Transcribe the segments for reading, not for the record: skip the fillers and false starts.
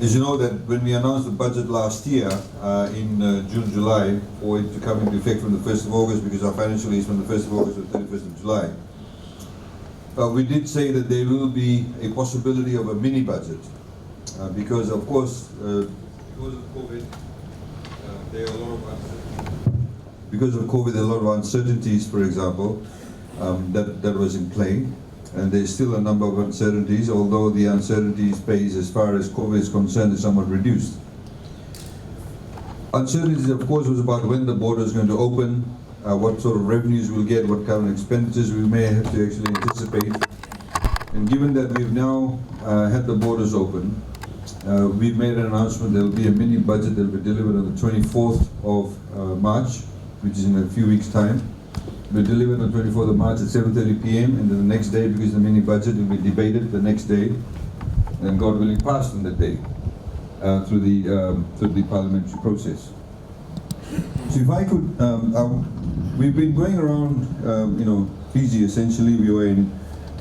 As you know, that when we announced the budget last year in June, July, for it to come into effect from the 1st of August, because our financial year is from the 1st of August to the 31st of July, we did say that there will be a possibility of a mini budget because, of course, because of COVID, there are a lot of uncertainties. Because of COVID, there are a lot of uncertainties, for example, that was in play. And there's still a number of uncertainties, although the uncertainties phase as far as COVID is concerned is somewhat reduced. Uncertainties, of course, was about when the border is going to open, what sort of revenues we'll get, what kind of expenditures we may have to actually anticipate. And given that we've now had the borders open, we've made an announcement there will be a mini budget that will be delivered on the 24th of March, which is in a few weeks' time. We'll deliver on the 24th of March at 7:30 p.m. and then the next day, because the mini budget will be debated the next day, and God willing passed on that day through the parliamentary process. So if I could, we've been going around, Fiji essentially. We were in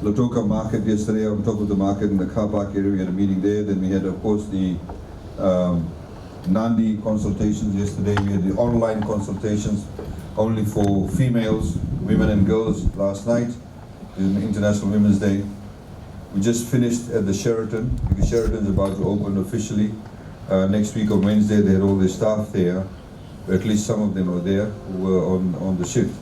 Lautoka market yesterday, on top of the market in the car park area. We had a meeting there. Then we had, of course, the Nandi consultations yesterday. We had the online consultations only for females, women and girls last night, in International Women's Day. We just finished at the Sheraton, because Sheraton's about to open officially. Next week on Wednesday, they had all their staff there, or at least some of them were there, who were on the shift.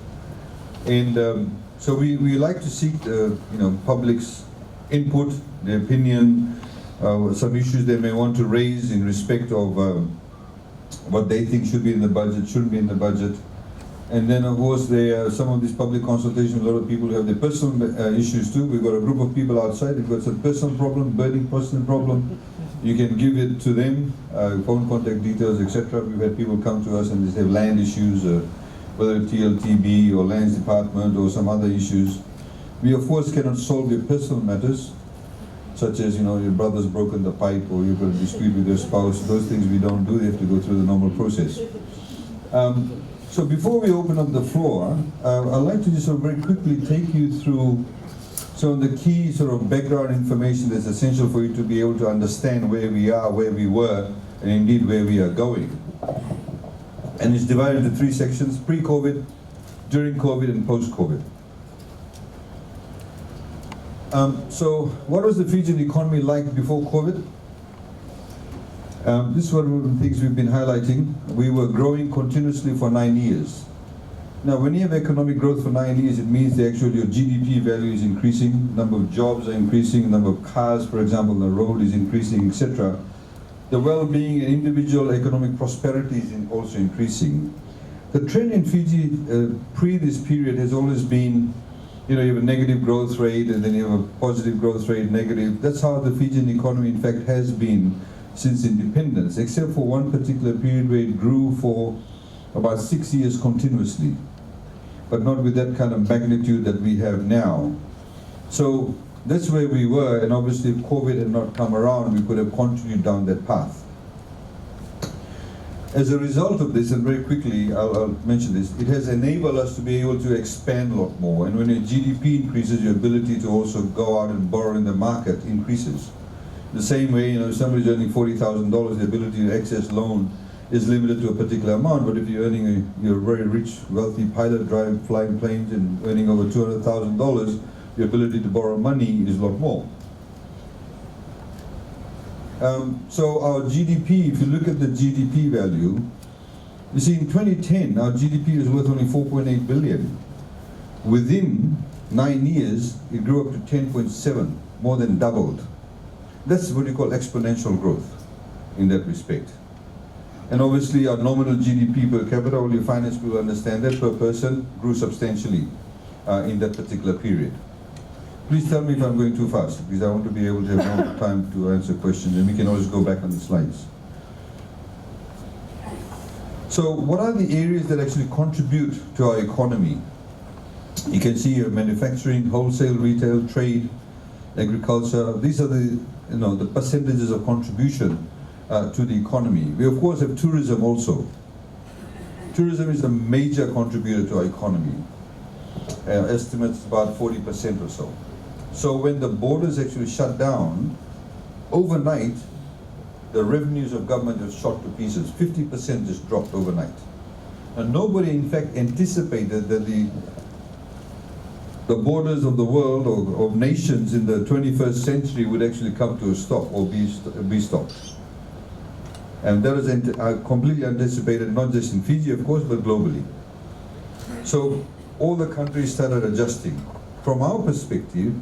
And so we like to seek the public's input, their opinion, some issues they may want to raise in respect of what they think should be in the budget, shouldn't be in the budget. And then, of course, there are some of these public consultations, a lot of people who have their personal issues too. We've got a group of people outside, they've got some personal problem, burning personal problem. You can give it to them, phone contact details, etc. We've had people come to us and they have land issues, whether TLTB or lands department or some other issues. We, of course, cannot solve your personal matters, such as, your brother's broken the pipe or you've got a dispute with your spouse. Those things we don't do, they have to go through the normal process. So before we open up the floor, I'd like to just very quickly take you through some of the key background information that's essential for you to be able to understand where we are, where we were, and indeed where we are going. And it's divided into three sections: pre-COVID, during COVID, and post-COVID. So what was the Fijian economy like before COVID? This is one of the things we've been highlighting. We were growing continuously for 9 years. Now, when you have economic growth for 9 years, it means that actually your GDP value is increasing, number of jobs are increasing, number of cars, for example, on the road is increasing, etc. The well-being and individual economic prosperity is also increasing. The trend in Fiji pre this period has always been, you have a negative growth rate and then you have a positive growth rate, negative. That's how the Fijian economy, in fact, has been since independence, except for one particular period where it grew for about 6 years continuously, but not with that kind of magnitude that we have now. So that's where we were, and obviously if COVID had not come around, we could have continued down that path. As a result of this, and very quickly I'll mention this, it has enabled us to be able to expand a lot more, and when your GDP increases, your ability to also go out and borrow in the market increases. The same way, if somebody's earning $40,000, the ability to access loan is limited to a particular amount. But if you're earning you're a very rich, wealthy pilot, flying planes and earning over $200,000, the ability to borrow money is a lot more. So our GDP, if you look at the GDP value, you see in 2010, our GDP was worth only 4.8 billion. Within 9 years, it grew up to 10.7, more than doubled. That's what you call exponential growth in that respect. And obviously our nominal GDP per capita, all your finance people understand that, per person grew substantially in that particular period. Please tell me if I'm going too fast, because I want to be able to have more time to answer questions, and we can always go back on the slides. So what are the areas that actually contribute to our economy? You can see here manufacturing, wholesale, retail, trade, agriculture. These are the the percentages of contribution to the economy. We of course have tourism also. Tourism is a major contributor to our economy. Estimates about 40% or so. So when the borders actually shut down, overnight, the revenues of government just shot to pieces. 50% just dropped overnight. And nobody, in fact, anticipated that the borders of the world or of nations in the 21st century would actually come to a stop or be stopped. And that was completely anticipated, not just in Fiji, of course, but globally. So all the countries started adjusting. From our perspective,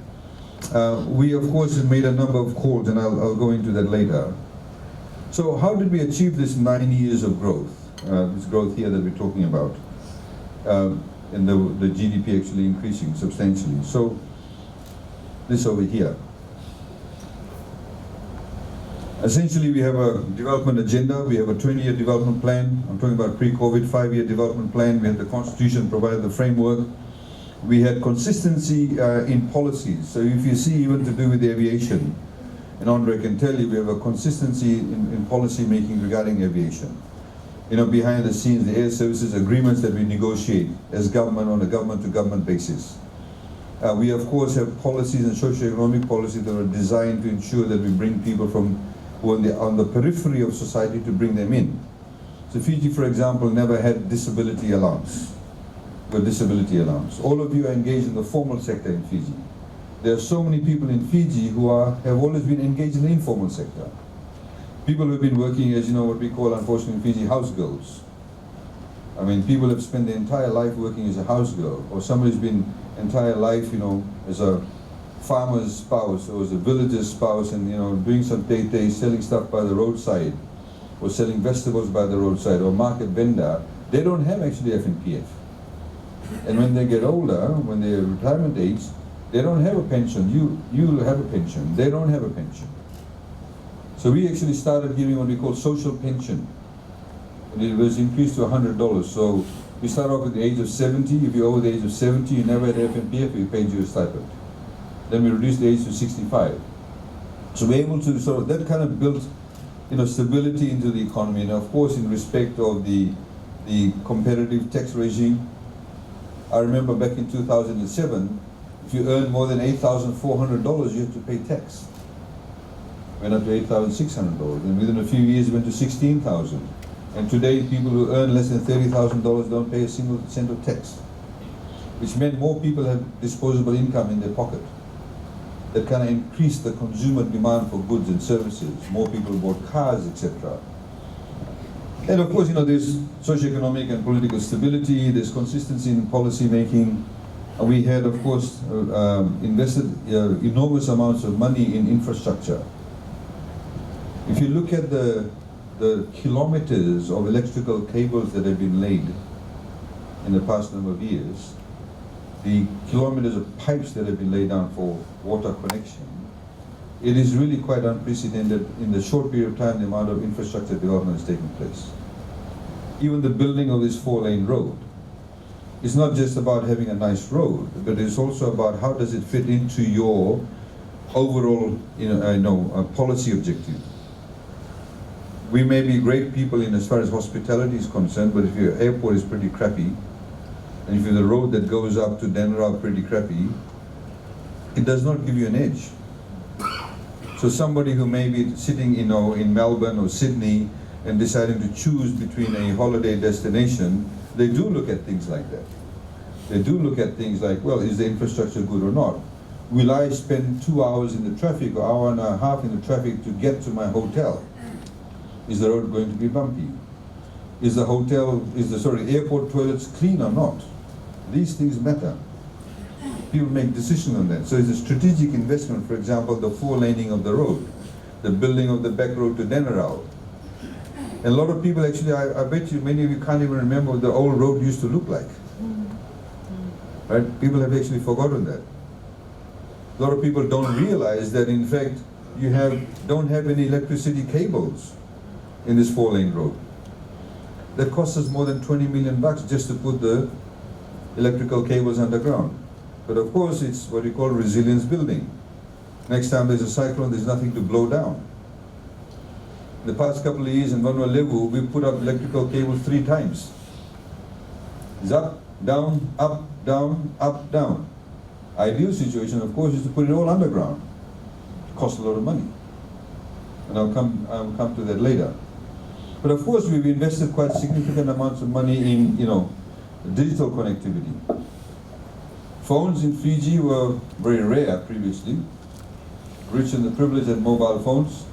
we, of course, have made a number of calls, and I'll go into that later. So how did we achieve this 9 years of growth? This growth here that we're talking about, and the GDP actually increasing substantially. So this over here. Essentially, we have a development agenda. We have a 20-year development plan. I'm talking about pre-COVID 5-year development plan. We had the Constitution provided the framework. We had consistency in policies. So if you see, even to do with the aviation, and Andre can tell you, we have a consistency in policy making regarding aviation. You know, behind the scenes, the air services agreements that we negotiate as government on a government-to-government basis. We, of course, have policies and socio-economic policies that are designed to ensure that we bring people from who are on the periphery of society to bring them in. So Fiji, for example, never had disability allowance. Disability allowance. All of you are engaged in the formal sector in Fiji. There are so many people in Fiji who have always been engaged in the informal sector. People who have been working as, you know, what we call, unfortunately in Fiji, house girls. I mean, people have spent their entire life working as a house girl, or somebody's been entire life, you know, as a farmer's spouse or as a villager's spouse, and, you know, doing some day-to-day selling stuff by the roadside, or selling vegetables by the roadside, or market vendor. They don't have actually FNPF. And when they get older, when they're retirement age, they don't have a pension. You'll have a pension. They don't have a pension. So we actually started giving what we call social pension. And it was increased to $100. So we start off at the age of 70. If you're over the age of 70, you never had FNPF, we paid you a stipend. Then we reduced the age to 65. So we're able to sort of, that kind of built, you know, stability into the economy. And of course, in respect of the competitive tax regime, I remember back in 2007, if you earn more than $8,400, you have to pay tax. Went up to $8,600, and within a few years it went to $16,000. And today, people who earn less than $30,000 don't pay a single cent of tax, which meant more people have disposable income in their pocket. That kind of increased the consumer demand for goods and services. More people bought cars, etc. And of course, you know, there's socioeconomic and political stability, there's consistency in policy making. We had, of course, invested enormous amounts of money in infrastructure. If you look at the kilometers of electrical cables that have been laid in the past number of years, the kilometers of pipes that have been laid down for water connection, it is really quite unprecedented in the short period of time the amount of infrastructure development is taking place. Even the building of this 4-lane road, it's not just about having a nice road, but it's also about how does it fit into your overall, policy objective. We may be great people in as far as hospitality is concerned, but if your airport is pretty crappy, and if the road that goes up to Denmark pretty crappy, it does not give you an edge. So somebody who may be sitting, in Melbourne or Sydney and deciding to choose between a holiday destination, they do look at things like that. They do look at things like, well, is the infrastructure good or not? Will I spend 2 hours in the traffic or hour and a half in the traffic to get to my hotel? Is the road going to be bumpy? Is the airport toilets clean or not? These things matter. People make decisions on that. So it's a strategic investment, for example, the 4-laning of the road, the building of the back road to Denmark. And a lot of people actually, I bet you many of you can't even remember what the old road used to look like. Right? People have actually forgotten that. A lot of people don't realize that in fact you don't have any electricity cables in this 4-lane road. That costs us more than $20 million just to put the electrical cables underground. But of course it's what we call resilience building. Next time there's a cyclone, there's nothing to blow down. In the past couple of years in Vanuatu, we put up electrical cables 3 times. It's up, down, up, down, up, down. Ideal situation, of course, is to put it all underground. It costs a lot of money. And I'll come to that later. But of course, we've invested quite significant amounts of money in, digital connectivity. Phones in Fiji were very rare previously. Rich in the privilege of mobile phones.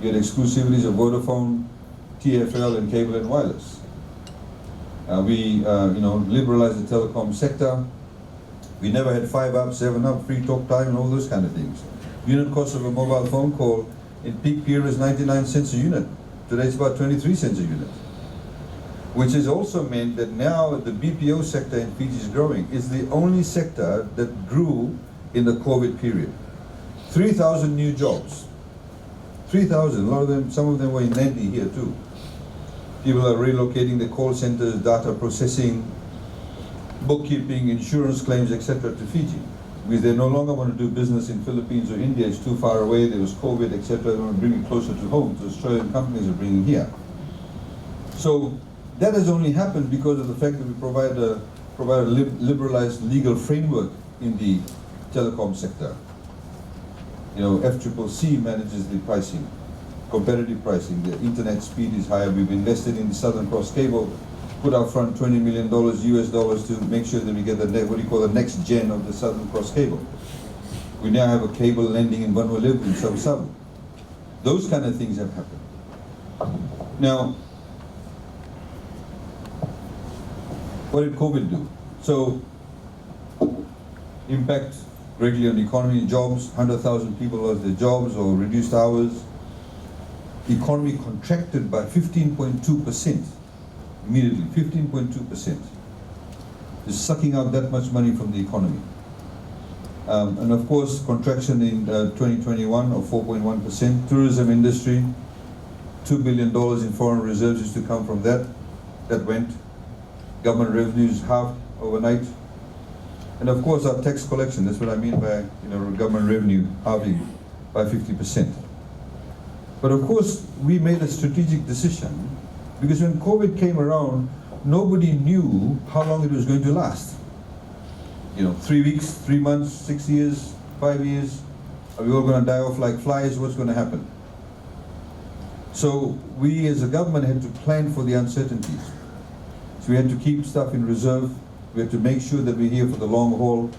You had exclusivities of Vodafone, TFL, and cable and wireless. We liberalized the telecom sector. We never had 5-up, 7-up, free talk time, and all those kind of things. Unit cost of a mobile phone call in peak period is 99 cents a unit. Today it's about 23 cents a unit. Which has also meant that now the BPO sector in Fiji is growing. It's the only sector that grew in the COVID period. 3,000 new jobs. 3,000, a lot of them, some of them were in Nandi here too. People are relocating the call centers, data processing, bookkeeping, insurance claims, etc. to Fiji. Because they no longer want to do business in Philippines or India, it's too far away, there was COVID, etc. They want to bring it closer to home, so Australian companies are bringing here. So that has only happened because of the fact that we provide a liberalized legal framework in the telecom sector. FCCC manages the pricing, competitive pricing. The internet speed is higher. We've invested in the Southern Cross cable, put up front $20 million US dollars to make sure that we get the next gen of the Southern Cross cable. We now have a cable landing in Vanuatu in Sabu. Those kind of things have happened. Now, what did COVID do? So, impact greatly on the economy and jobs. 100,000 people lost their jobs or reduced hours. Economy contracted by 15.2%. Immediately, 15.2%. Is sucking out that much money from the economy. And of course, contraction in 2021 of 4.1%. Tourism industry, $2 billion in foreign reserves used to come from that. That went. Government revenues halved overnight. And of course, our tax collection, that's what I mean by government revenue halving by 50%. But of course, we made a strategic decision because when COVID came around, nobody knew how long it was going to last. 3 weeks, 3 months, 6 years, 5 years. Are we all going to die off like flies? What's going to happen? So we as a government had to plan for the uncertainties. So we had to keep stuff in reserve. We had to make sure that we're here for the long haul.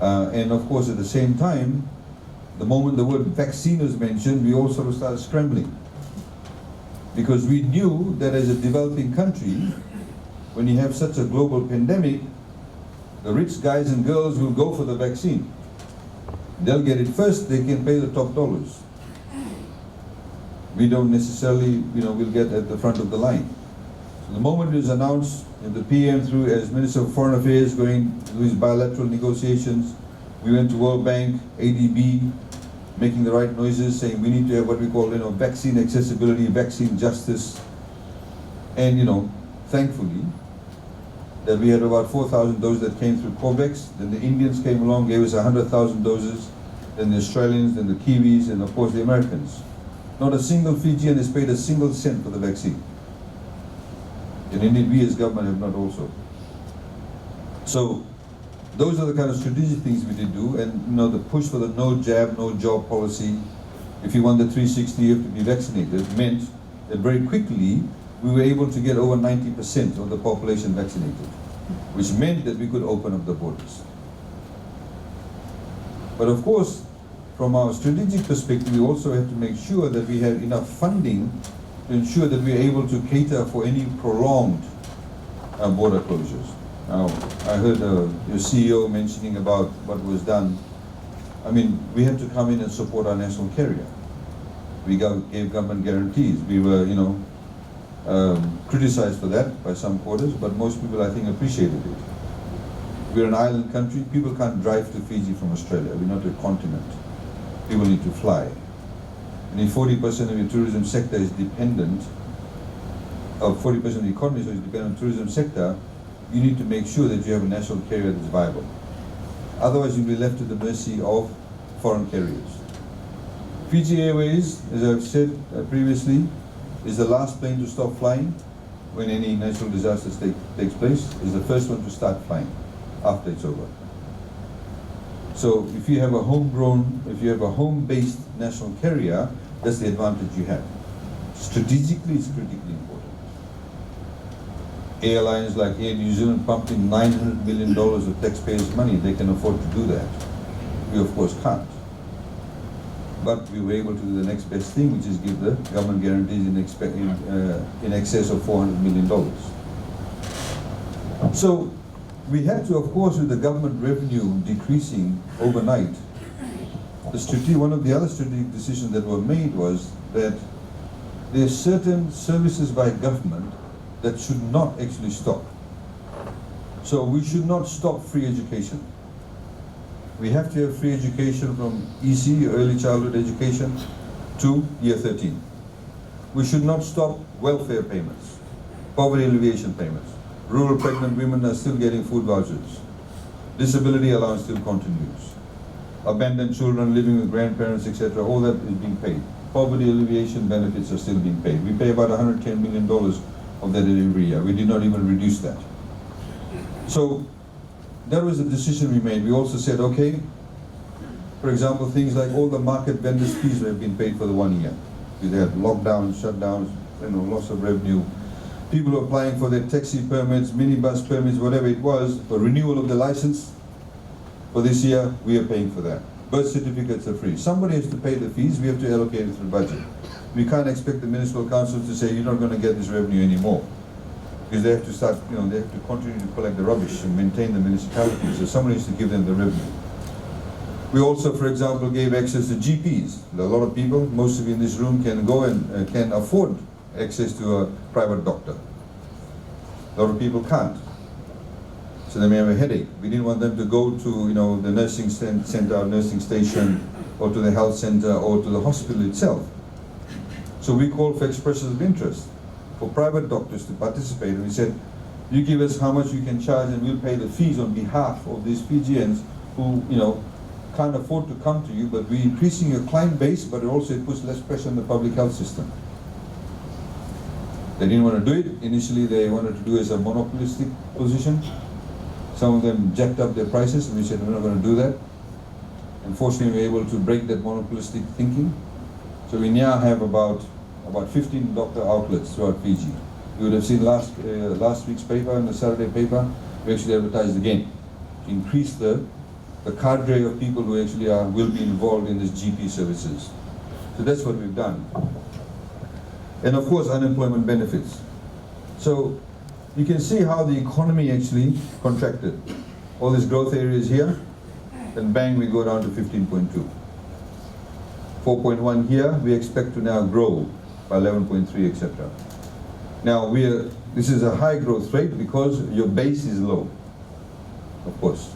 And of course, at the same time, the moment the word vaccine was mentioned, we all sort of started scrambling. Because we knew that as a developing country, when you have such a global pandemic, the rich guys and girls will go for the vaccine. They'll get it first, they can pay the top dollars. We don't necessarily, we'll get at the front of the line. So the moment it was announced, the PM through as Minister of Foreign Affairs going to his bilateral negotiations, we went to World Bank, ADB, making the right noises, saying we need to have what we call, vaccine accessibility, vaccine justice. And, thankfully, that we had about 4,000 doses that came through COVAX. Then the Indians came along, gave us 100,000 doses. Then the Australians, then the Kiwis, and of course the Americans. Not a single Fijian has paid a single cent for the vaccine. And indeed, we as government have not also. So, those are the kind of strategic things we did do, and the push for the no jab, no job policy. If you want the 360, you have to be vaccinated, meant that very quickly we were able to get over 90% of the population vaccinated, which meant that we could open up the borders. But of course, from our strategic perspective, we also have to make sure that we have enough funding to ensure that we are able to cater for any prolonged border closures. Now, I heard your CEO mentioning about what was done. I mean, we had to come in and support our national carrier. We gave government guarantees. We were, criticized for that by some quarters, but most people, I think, appreciated it. We're an island country. People can't drive to Fiji from Australia. We're not a continent. People need to fly. And if 40% of your tourism sector is dependent, or 40% of the economy is dependent on the tourism sector, you need to make sure that you have a national carrier that's viable. Otherwise, you'll be left to the mercy of foreign carriers. Fiji Airways, as I've said previously, is the last plane to stop flying when any natural disaster takes place, is the first one to start flying after it's over. So if you have a home-based national carrier, That's the advantage you have. Strategically, it's critically important. Airlines like Air New Zealand pumped in $900 million of taxpayers' money. They can afford to do that. We, of course, can't. But we were able to do the next best thing, which is give the government guarantees in excess of $400 million. So we had to, of course, with the government revenue decreasing overnight, one of the other strategic decisions that were made was that there are certain services by government that should not actually stop. So we should not stop free education. We have to have free education from EC, early childhood education, to year 13. We should not stop welfare payments, poverty alleviation payments. Rural pregnant women are still getting food vouchers. Disability allowance still continues. Abandoned children living with grandparents, etc., all that is being paid. Poverty alleviation benefits are still being paid. We pay about $110 million of that every year. We did not even reduce that. So that was a decision we made. We also said, okay, for example, things like all the market vendors' fees have been paid for the 1 year. We had lockdowns, shutdowns, loss of revenue. People applying for their taxi permits, minibus permits, whatever it was, for renewal of the license for this year, we are paying for that. Birth certificates are free. Somebody has to pay the fees, we have to allocate it through budget. We can't expect the municipal council to say, you're not going to get this revenue anymore. Because they have to start, they have to continue to collect the rubbish and maintain the municipality, so somebody has to give them the revenue. We also, for example, gave access to GPs. A lot of people, most of you in this room, can go and can afford access to a private doctor. A lot of people can't. So they may have a headache. We didn't want them to go to the nursing center or nursing station or to the health center or to the hospital itself. So we called for expressions of interest for private doctors to participate. And we said, you give us how much you can charge and we'll pay the fees on behalf of these Fijians who can't afford to come to you, but we're increasing your client base, but also it puts less pressure on the public health system. They didn't want to do it. Initially they wanted to do it as a monopolistic position. Some of them jacked up their prices and we said, we're not going to do that. Unfortunately, we were able to break that monopolistic thinking. So we now have about 15 doctor outlets throughout Fiji. You would have seen last week's paper, in the Saturday paper, we actually advertised again to increase the cadre of people who actually will be involved in these GP services. So that's what we've done. And of course, unemployment benefits. So you can see how the economy actually contracted. All these growth areas here, and bang, we go down to 15.2. 4.1 here, we expect to now grow by 11.3, etc. Now this is a high growth rate because your base is low, of course.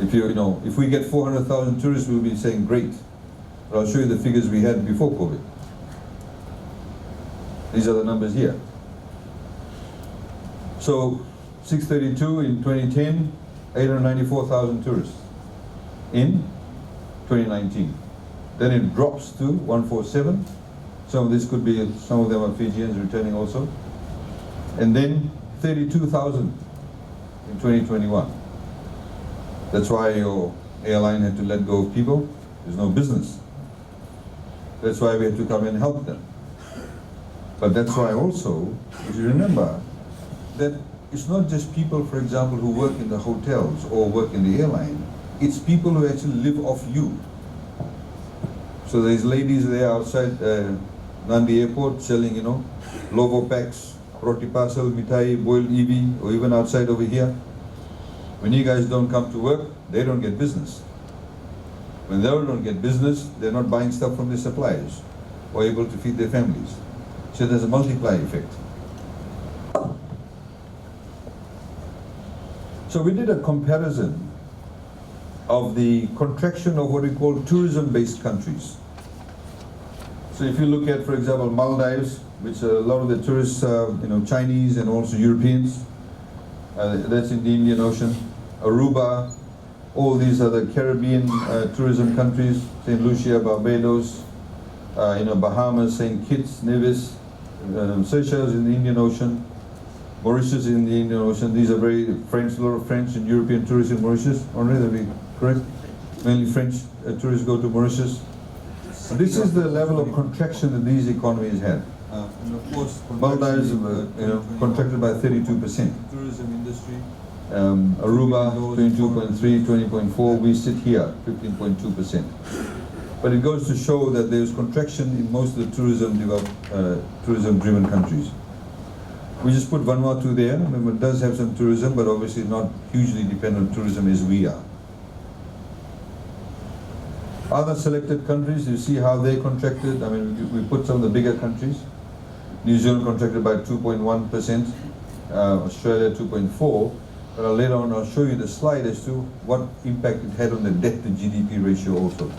If we get 400,000 tourists, we'll be saying great. But I'll show you the figures we had before COVID. These are the numbers here. So 632 in 2010, 894,000 tourists in 2019. Then it drops to 147. Some of this could be, some of them are Fijians returning also. And then 32,000 in 2021. That's why your airline had to let go of people. There's no business. That's why we had to come and help them. But that's why also, if you remember, that it's not just people, for example, who work in the hotels or work in the airline. It's people who actually live off you. So there's ladies there outside Nandi Airport selling, lovo packs, roti parcel, mitai, boiled ebi, or even outside over here. When you guys don't come to work, they don't get business. When they don't get business, they're not buying stuff from their suppliers or able to feed their families. So there's a multiplier effect. So we did a comparison of the contraction of what we call tourism-based countries. So if you look at, for example, Maldives, which a lot of the tourists are, Chinese and also Europeans, that's in the Indian Ocean. Aruba, all these are the Caribbean tourism countries, St. Lucia, Barbados, Bahamas, St. Kitts, Nevis, Seychelles in the Indian Ocean, Mauritius in the Indian Ocean. These are very French, a lot of French and European tourists in Mauritius. Henri, that be correct? Mainly French tourists go to Mauritius. So this is the level of contraction that these economies had. And of course, Maldives, contracted by 32%. Tourism industry. Aruba, 22.3, 20.4. We sit here, 15.2%. But it goes to show that there's contraction in most of the tourism-driven countries. We just put Vanuatu there. It does have some tourism, but obviously not hugely dependent on tourism as we are. Other selected countries, you see how they contracted. I mean, we put some of the bigger countries. New Zealand contracted by 2.1%, Australia 2.4%. But later on I'll show you the slide as to what impact it had on the debt to GDP ratio also.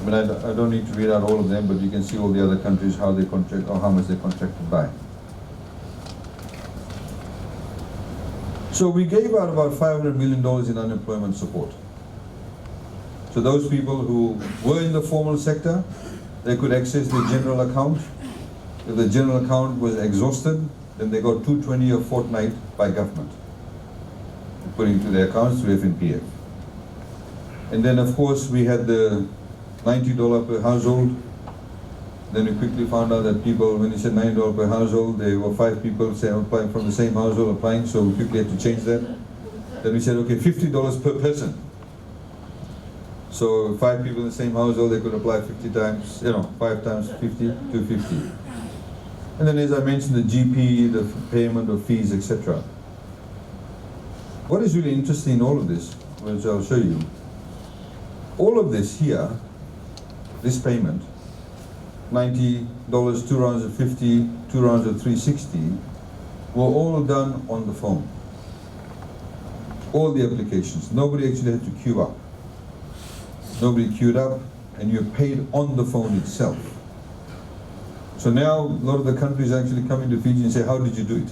I mean, I don't need to read out all of them, but you can see all the other countries, how they contract, or how much they contracted by. So we gave out about $500 million in unemployment support. So those people who were in the formal sector, they could access the general account. If the general account was exhausted, then they got $220 a fortnight by government, put into their accounts through FNPF. And then of course we had the $90 per household. Then we quickly found out that people, when you said $90 per household, there were 5 people applying from the same household applying, so we quickly had to change that. Then we said, okay, $50 per person. So 5 people in the same household, they could apply 50 times, 5 times 50, 250. And then as I mentioned, the GP, the payment of fees, etc. What is really interesting in all of this, which I'll show you, all of this here, this payment, $90, 2 rounds of 50, 2 rounds of 360, were all done on the phone. All the applications. Nobody actually had to queue up. Nobody queued up, and you're paid on the phone itself. So now a lot of the countries actually come into Fiji and say, how did you do it?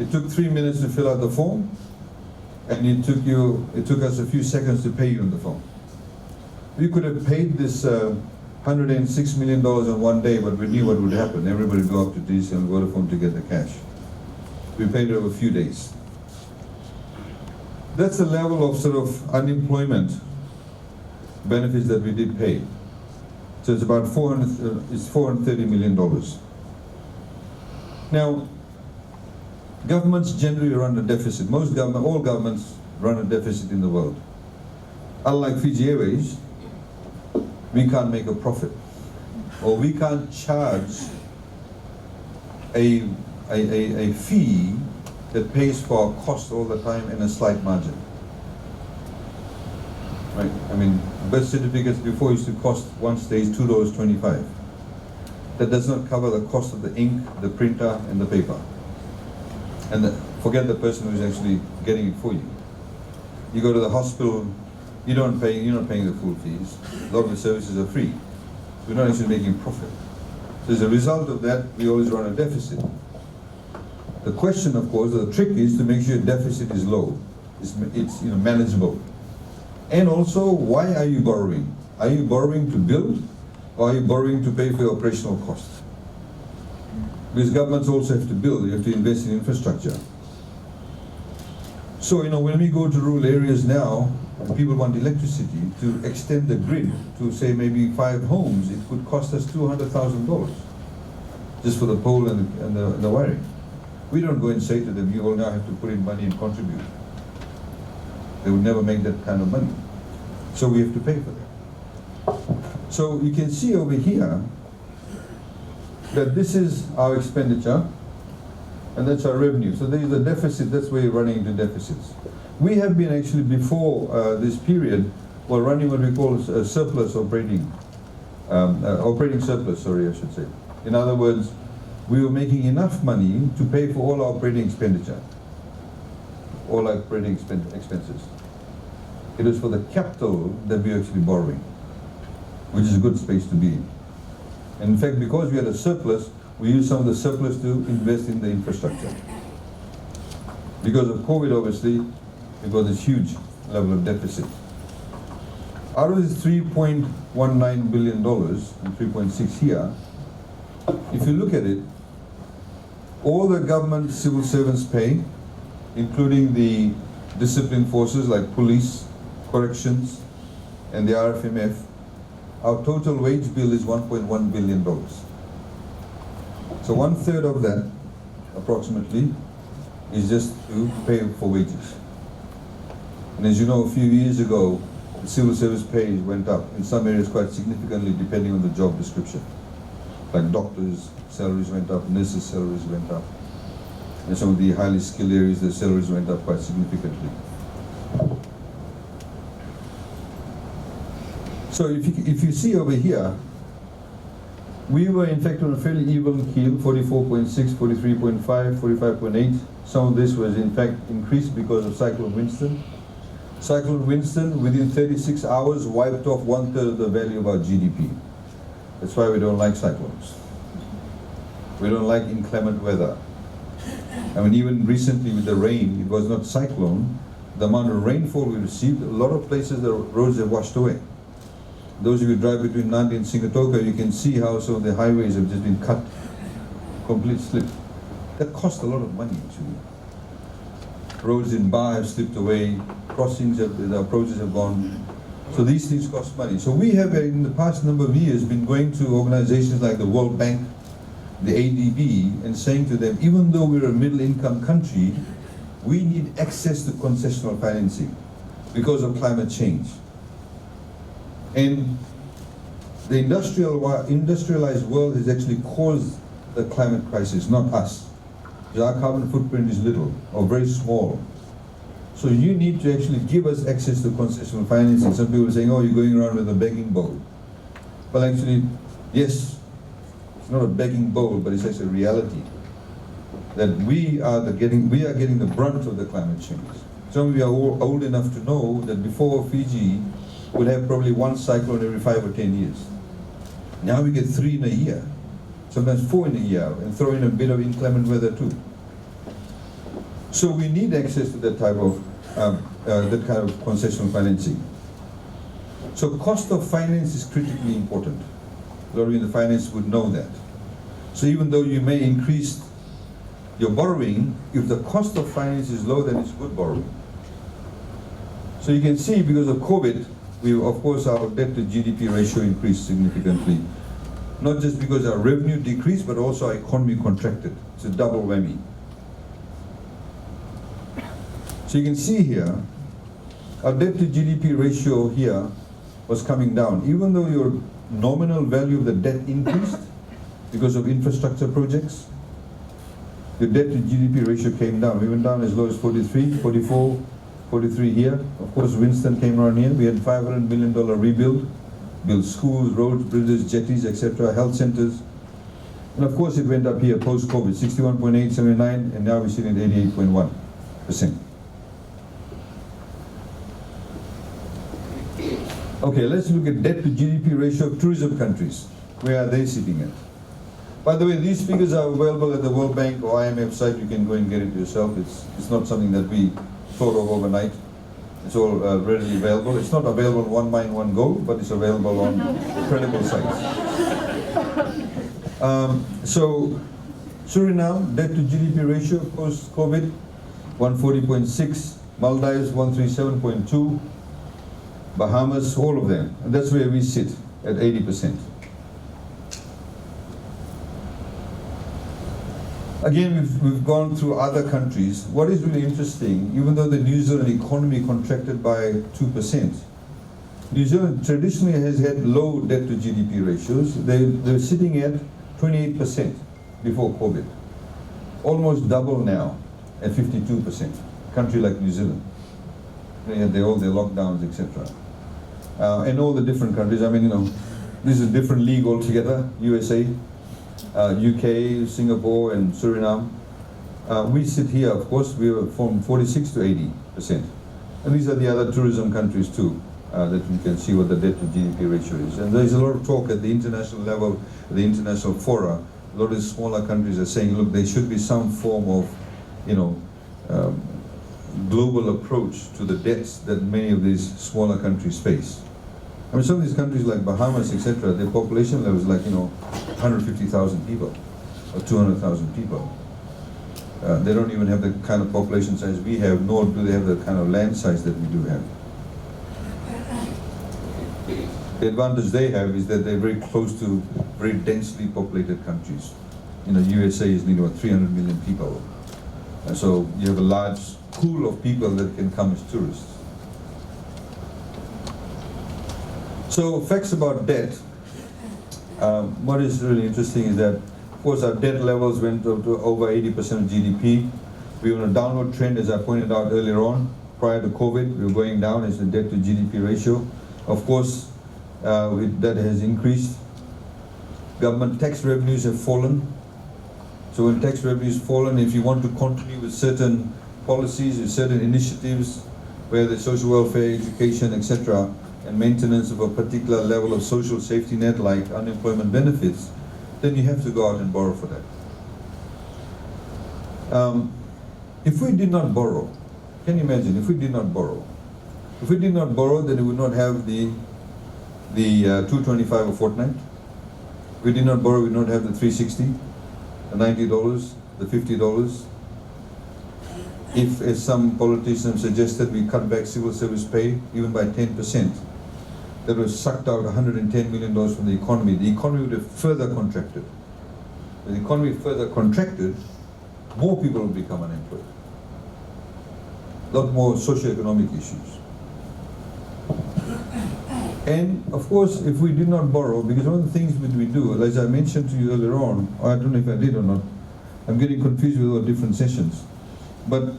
It took 3 minutes to fill out the form, and it took us a few seconds to pay you on the phone. We could have paid this $106 million in one day, but we knew what would happen. Everybody would go up to DC and Vodafone to get the cash. We paid it over a few days. That's the level of sort of unemployment benefits that we did pay. So it's about $430 million. Now, governments generally run a deficit. All governments run a deficit in the world. Unlike Fiji Airways, we can't make a profit, or we can't charge a fee that pays for our cost all the time and a slight margin. Right? I mean, birth certificates before used to cost one stage $2.25. That does not cover the cost of the ink, the printer, and the paper. And forget the person who's actually getting it for you. You go to the hospital, you're not paying the full fees. A lot of the services are free. We're not actually making profit. So as a result of that, we always run a deficit. The question, of course, the trick is to make sure deficit is low. It's manageable. And also, why are you borrowing? Are you borrowing to build, or are you borrowing to pay for your operational costs? Because governments also have to build. You have to invest in infrastructure. So, when we go to rural areas now, people want electricity. To extend the grid to, say, maybe 5 homes, it could cost us $200,000 just for the pole and the wiring. We don't go and say to them, you all now have to put in money and contribute. They would never make that kind of money. So we have to pay for that. So you can see over here that this is our expenditure, and that's our revenue. So there is a deficit. That's where you're running into deficits. We have been actually, before this period, we're running what we call a surplus operating surplus, sorry, I should say. In other words, we were making enough money to pay for all our operating expenditure, all our operating expenses. It is for the capital that we're actually borrowing, which is a good space to be in. And in fact, because we had a surplus, we used some of the surplus to invest in the infrastructure. Because of COVID, obviously, we got this huge level of deficit. Out of this $3.19 billion, and 3.6 here, if you look at it, all the government civil servants pay, including the discipline forces like police, corrections, and the RFMF, our total wage bill is $1.1 billion. So 1/3 of that, approximately, is just to pay for wages. And as you know, a few years ago, the civil service pay went up, in some areas quite significantly, depending on the job description. Like doctors' salaries went up, nurses' salaries went up. In some of the highly skilled areas, the salaries went up quite significantly. So if you see over here, we were in fact on a fairly even keel, 44.6, 43.5, 45.8. Some of this was in fact increased because of Cyclone Winston. Cyclone Winston, within 36 hours, wiped off 1/3 of the value of our GDP. That's why we don't like cyclones. We don't like inclement weather. I mean, even recently with the rain, it was not cyclone. The amount of rainfall we received, a lot of places the roads have washed away. Those of you who drive between Nandi and Singatoka, you can see how some of the highways have just been cut, complete slip. That cost a lot of money actually. Roads in Ba have slipped away, crossings, the approaches have gone. So these things cost money. So we have in the past number of years been going to organizations like the World Bank, the ADB, and saying to them, even though we're a middle income country, we need access to concessional financing because of climate change. And the industrialized world has actually caused the climate crisis, not us. Our carbon footprint is little or very small. So you need to actually give us access to concessional financing. Some people are saying, oh, you're going around with a begging bowl. Well, actually, yes, it's not a begging bowl, but it's actually a reality that we are getting the brunt of the climate change. Some of you are old enough to know that before Fiji would have probably one cyclone every 5 or 10 years. Now we get 3 in a year, sometimes 4 in a year, and throw in a bit of inclement weather too. So we need access to that type of that kind of concessional financing. So cost of finance is critically important. A lot of you in the finance would know that. So even though you may increase your borrowing, if the cost of finance is low, then it's good borrowing. So you can see because of COVID, of course our debt to GDP ratio increased significantly. Not just because our revenue decreased, but also our economy contracted. It's a double whammy. So you can see here, our debt to GDP ratio here was coming down. Even though your nominal value of the debt increased because of infrastructure projects, the debt to GDP ratio came down. We went down as low as 43, 44, 43 here. Of course, Winston came around here. We had $500 million rebuild, built schools, roads, bridges, jetties, etc., health centers. And of course, it went up here post-COVID, 61.8, 79, and now we're sitting at 88.1%. Okay, let's look at debt to GDP ratio of tourism countries. Where are they sitting at? By the way, these figures are available at the World Bank or IMF site. You can go and get it yourself. It's not something that we thought of overnight. It's all readily available. It's not available on One Mind, One Goal, but it's available on credible sites. So Suriname, debt to GDP ratio post-COVID, 140.6. Maldives, 137.2. Bahamas, all of them. And that's where we sit, at 80%. Again, we've gone through other countries. What is really interesting, even though the New Zealand economy contracted by 2%, New Zealand traditionally has had low debt to GDP ratios. They're sitting at 28% before COVID. Almost double now at 52%. A country like New Zealand. They had all their lockdowns, etc. And all the different countries. I mean, this is a different league altogether. USA, UK, Singapore, and Suriname. We sit here, of course, we are from 46 to 80%. And these are the other tourism countries too, that you can see what the debt to GDP ratio is. And there's a lot of talk at the international level, the international fora. A lot of the smaller countries are saying, look, there should be some form of, global approach to the debts that many of these smaller countries face. I mean, some of these countries like Bahamas, etc., their population level is like, 150,000 people or 200,000 people. They don't even have the kind of population size we have, nor do they have the kind of land size that we do have. The advantage they have is that they're very close to very densely populated countries. You know, USA is nearly about 300 million people. And so you have a large pool of people that can come as tourists. So facts about debt. What is really interesting is that, of course, our debt levels went up to over 80% of GDP. We were on a downward trend, as I pointed out earlier on. Prior to COVID, we were going down as the debt to GDP ratio. Of course, that has increased. Government tax revenues have fallen. So when tax revenues fallen, if you want to continue with certain policies, with certain initiatives, where the social welfare, education, etc., and maintenance of a particular level of social safety net like unemployment benefits, then you have to go out and borrow for that. If we did not borrow, can you imagine if we did not borrow? If we did not borrow, then we would not have the 225 a fortnight. If we did not borrow, we would not have the 360, the $90, the $50. If, as some politicians suggested, we cut back civil service pay even by 10%, that was sucked out $110 million from the economy would have further contracted. When the economy further contracted, more people would become unemployed. A lot more socioeconomic issues. And of course, if we did not borrow, because one of the things that we do, as I mentioned to you earlier on, I don't know if I did or not, I'm getting confused with all different sessions. But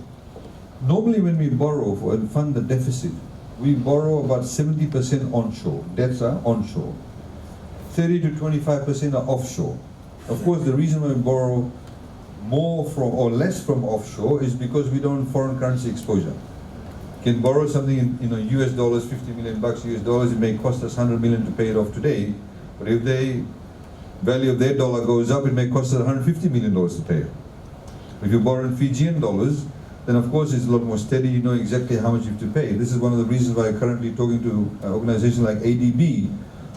normally when we borrow and fund the deficit, we borrow about 70% onshore. Debts are onshore. 30 to 25% are offshore. Of course, the reason why we borrow more from or less from offshore is because we don't have foreign currency exposure. You can borrow something in US dollars, 50 million bucks US dollars, it may cost us 100 million to pay it off today, but if the value of their dollar goes up, it may cost us 150 million dollars to pay it. If you borrow in Fijian dollars, then of course it's a lot more steady, you know exactly how much you have to pay. This is one of the reasons why I'm currently talking to organizations like ADB,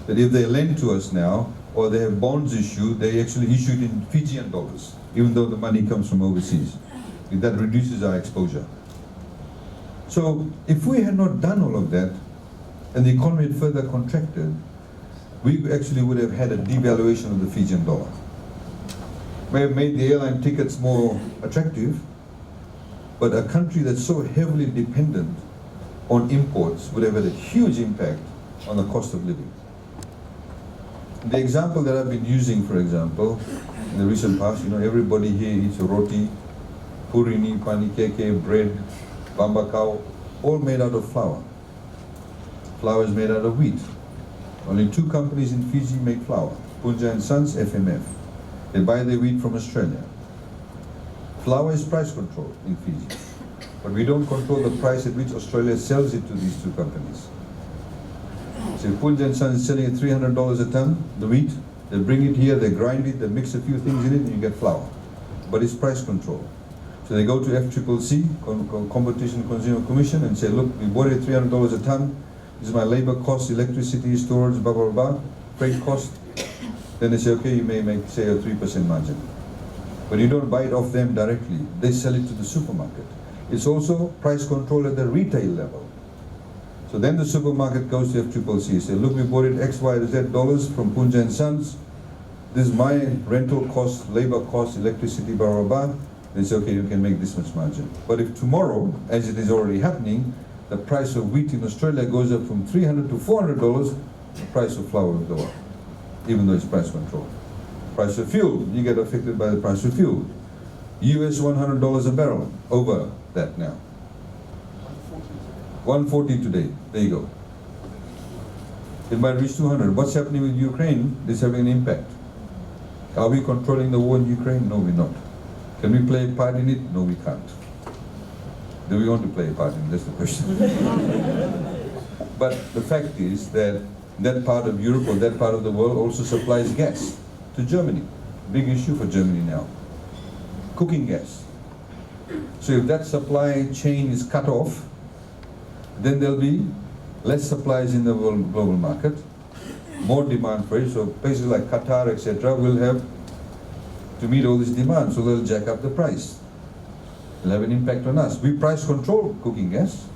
that if they lend to us now, or they have bonds issued, they actually issue it in Fijian dollars, even though the money comes from overseas. That reduces our exposure. So if we had not done all of that, and the economy had further contracted, we actually would have had a devaluation of the Fijian dollar. May have made the airline tickets more attractive, but a country that's so heavily dependent on imports would have had a huge impact on the cost of living. The example that I've been using, for example, in the recent past, you know, everybody here eats roti, purini, panikeke, bread, bambakau, all made out of flour. Flour is made out of wheat. Only 2 companies in Fiji make flour, Punja & Sons, FMF. They buy their wheat from Australia. Flour is price control in Fiji, but we don't control the price at which Australia sells it to these 2 companies. So if Punja & Sons is selling at $300 a ton, the wheat, they bring it here, they grind it, they mix a few things in it, and you get flour. But it's price control. So they go to FCCC, Competition and Consumer Commission, and say, look, we bought it $300 a ton, this is my labor cost, electricity, storage, blah, blah, blah, freight cost. Then they say, okay, you may make, say, a 3% margin. But you don't buy it off them directly, they sell it to the supermarket. It's also price control at the retail level. So then the supermarket goes to FCCC, say, look, we bought it X, Y, Z dollars from Punja & Sons, this is my rental cost, labor cost, electricity, blah, blah, blah. They say, okay, you can make this much margin. But if tomorrow, as it is already happening, the price of wheat in Australia goes up from $300 to $400, the price of flour will go up, even though it's price control. Price of fuel, you get affected by the price of fuel. US $100 a barrel, over that now. 140 today, there you go. It might reach 200. What's happening with Ukraine is having an impact. Are we controlling the war in Ukraine? No, we're not. Can we play a part in it? No, we can't. Do we want to play a part in it? That's the question. But the fact is that that part of Europe or that part of the world also supplies gas to Germany. Big issue for Germany now. Cooking gas. So if that supply chain is cut off, then there'll be less supplies in the global market, more demand for it. So places like Qatar, etc., will have to meet all this demand, so they'll jack up the price. It'll have an impact on us. We price control cooking gas,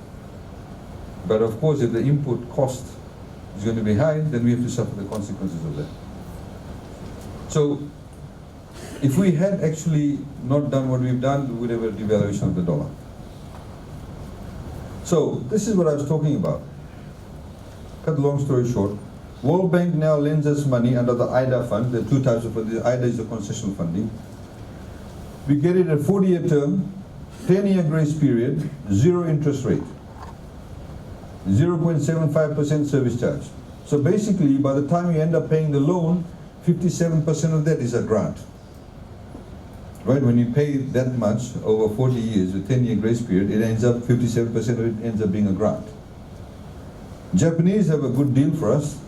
but of course if the input cost is going to be high, then we have to suffer the consequences of that. So, if we had actually not done what we've done, we would have a devaluation of the dollar. So, this is what I was talking about. Cut the long story short, World Bank now lends us money under the AIDA fund. There are two types of funding. AIDA is the concessional funding. We get it at 40-year term, 10-year grace period, 0 interest rate, 0.75% service charge. So basically, by the time you end up paying the loan, 57% of that is a grant. Right? When you pay that much over 40 years, with 10-year grace period, it ends up 57% of it ends up being a grant. Japanese have a good deal for us.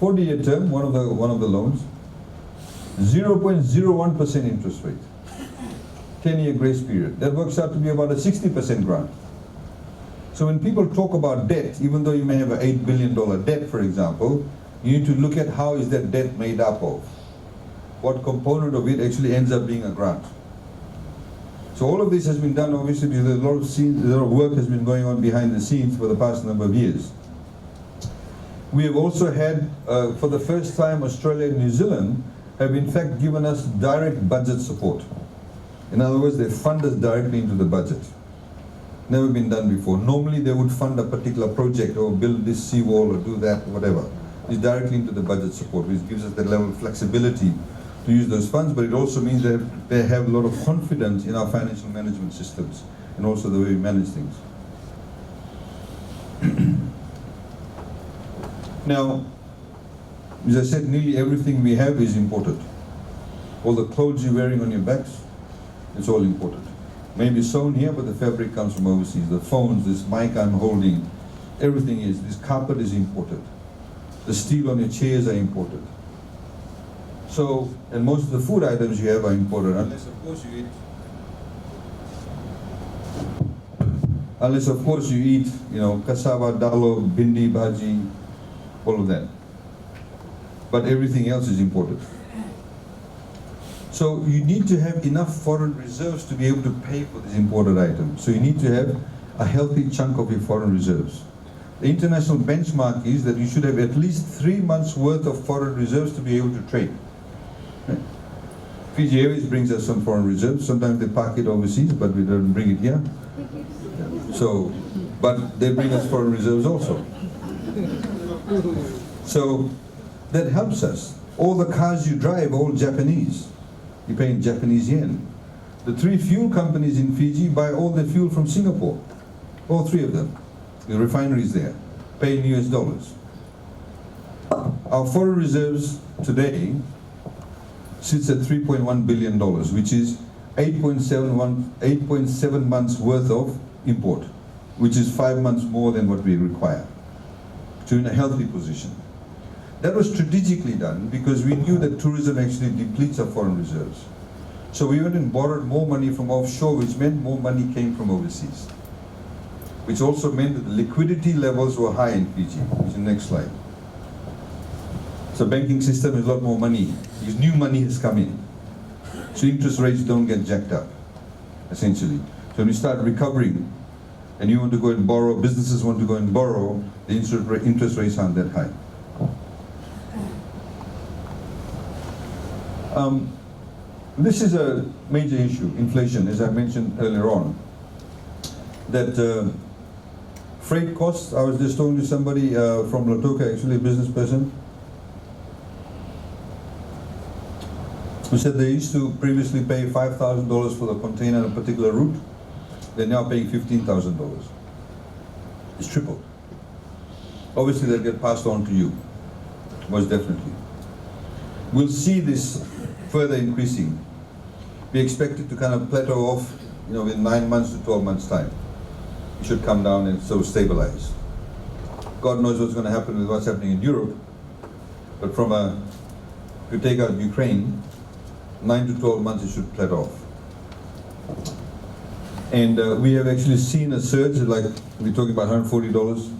40-year term, one of the loans, 0.01% interest rate, 10-year grace period. That works out to be about a 60% grant. So when people talk about debt, even though you may have an $8 billion debt, for example, you need to look at how is that debt made up of. What component of it actually ends up being a grant. So all of this has been done obviously because a lot of work has been going on behind the scenes for the past number of years. We have also had, for the first time, Australia and New Zealand have in fact given us direct budget support. In other words, they fund us directly into the budget. Never been done before. Normally they would fund a particular project or build this seawall or do that, whatever. It's directly into the budget support, which gives us that level of flexibility to use those funds, but it also means that they have a lot of confidence in our financial management systems and also the way we manage things. Now, as I said, nearly everything we have is imported. All the clothes you're wearing on your backs, it's all imported. Maybe sewn here, but the fabric comes from overseas. The phones, this mic I'm holding, everything is. This carpet is imported. The steel on your chairs are imported. So, and most of the food items you have are imported, unless of course you eat, you know, cassava, dalo, bindi, bhaji, all of that. But everything else is imported. So you need to have enough foreign reserves to be able to pay for these imported items. So you need to have a healthy chunk of your foreign reserves. The international benchmark is that you should have at least 3 months worth of foreign reserves to be able to trade. Right? Fiji Airways brings us some foreign reserves. Sometimes they park it overseas, but we don't bring it here. So, but they bring us foreign reserves also. So that helps us. All the cars you drive are all Japanese. You pay in Japanese yen. The 3 fuel companies in Fiji buy all the fuel from Singapore. All 3 of them. The refineries there. Pay in US dollars. Our foreign reserves today sits at $3.1 billion, which is 8.7 months worth of import, which is 5 months more than what we require. So in a healthy position. That was strategically done because we knew that tourism actually depletes our foreign reserves. So we went and borrowed more money from offshore, which meant more money came from overseas. Which also meant that the liquidity levels were high in Fiji, which is the next slide. So banking system is a lot more money, because new money has come in. So interest rates don't get jacked up, essentially. So when you start recovering, and you want to go and borrow, businesses want to go and borrow, the interest rates aren't that high. This is a major issue, inflation, as I mentioned earlier on. That freight costs, I was just talking to somebody from Lautoka, actually a business person, who said they used to previously pay $5,000 for the container on a particular route. They're now paying $15,000. It's tripled. Obviously they'll get passed on to you, most definitely. We'll see this further increasing. We expect it to kind of plateau off, you know, in 9 months to 12 months time. It should come down and so stabilize. God knows what's going to happen with what's happening in Europe, but if you take out Ukraine, 9 to 12 months it should plateau off. And we have actually seen a surge, like we're talking about $140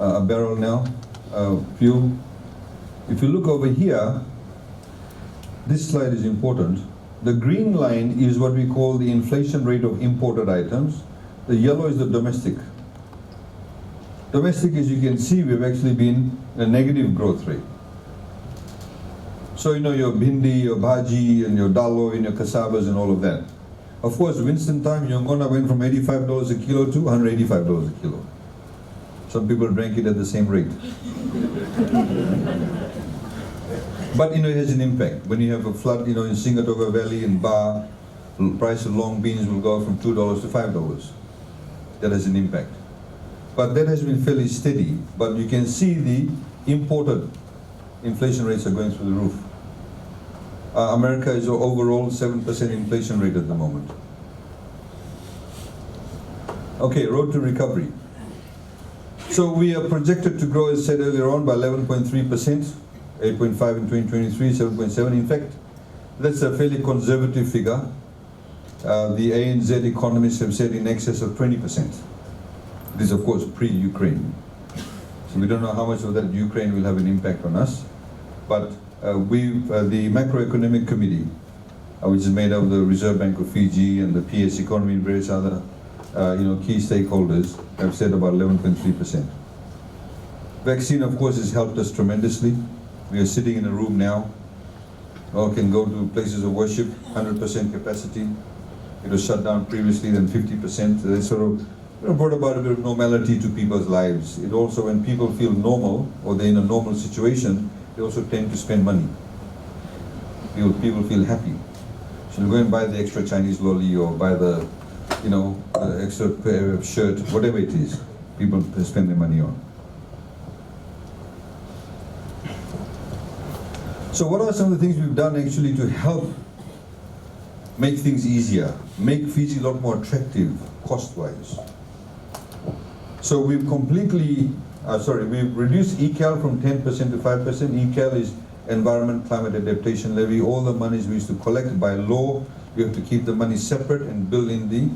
a barrel now, fuel. If you look over here, this slide is important. The green line is what we call the inflation rate of imported items. The yellow is the domestic. Domestic, as you can see, we've actually been in a negative growth rate. So, you know, your bhindi, your bhaji, and your dalo, and your cassavas, and all of that. Of course, Winston time, Yongona went from $85 a kilo to $185 a kilo. Some people drank it at the same rate. But, you know, it has an impact. When you have a flood, you know, in Singatoga Valley, in Ba, the price of long beans will go from $2 to $5. That has an impact. But that has been fairly steady. But you can see the imported inflation rates are going through the roof. America is overall 7% inflation rate at the moment. Okay, road to recovery. So we are projected to grow, as said earlier on, by 11.3%, 8.5 in 2023, 7.7. In fact, that's a fairly conservative figure. The ANZ economists have said in excess of 20%. This is, of course, pre-Ukraine. So we don't know how much of that Ukraine will have an impact on us. But the Macroeconomic Committee, which is made up of the Reserve Bank of Fiji and the PS Economy and various other key stakeholders, have said about 11.3%. Vaccine, of course, has helped us tremendously. We are sitting in a room now. All can go to places of worship, 100% capacity. It was shut down previously, then 50%. They sort of brought about a bit of normality to people's lives. It also, when people feel normal, or they're in a normal situation, they also tend to spend money. People feel happy. So you go and buy the extra Chinese lolly or buy the, extra pair of shirt, whatever it is, people spend their money on. So what are some of the things we've done actually to help make things easier, make Fiji a lot more attractive cost-wise? So we've we've reduced ECAL from 10% to 5%. ECAL is Environment Climate Adaptation Levy. All the monies we used to collect by law, we have to keep the money separate and build in the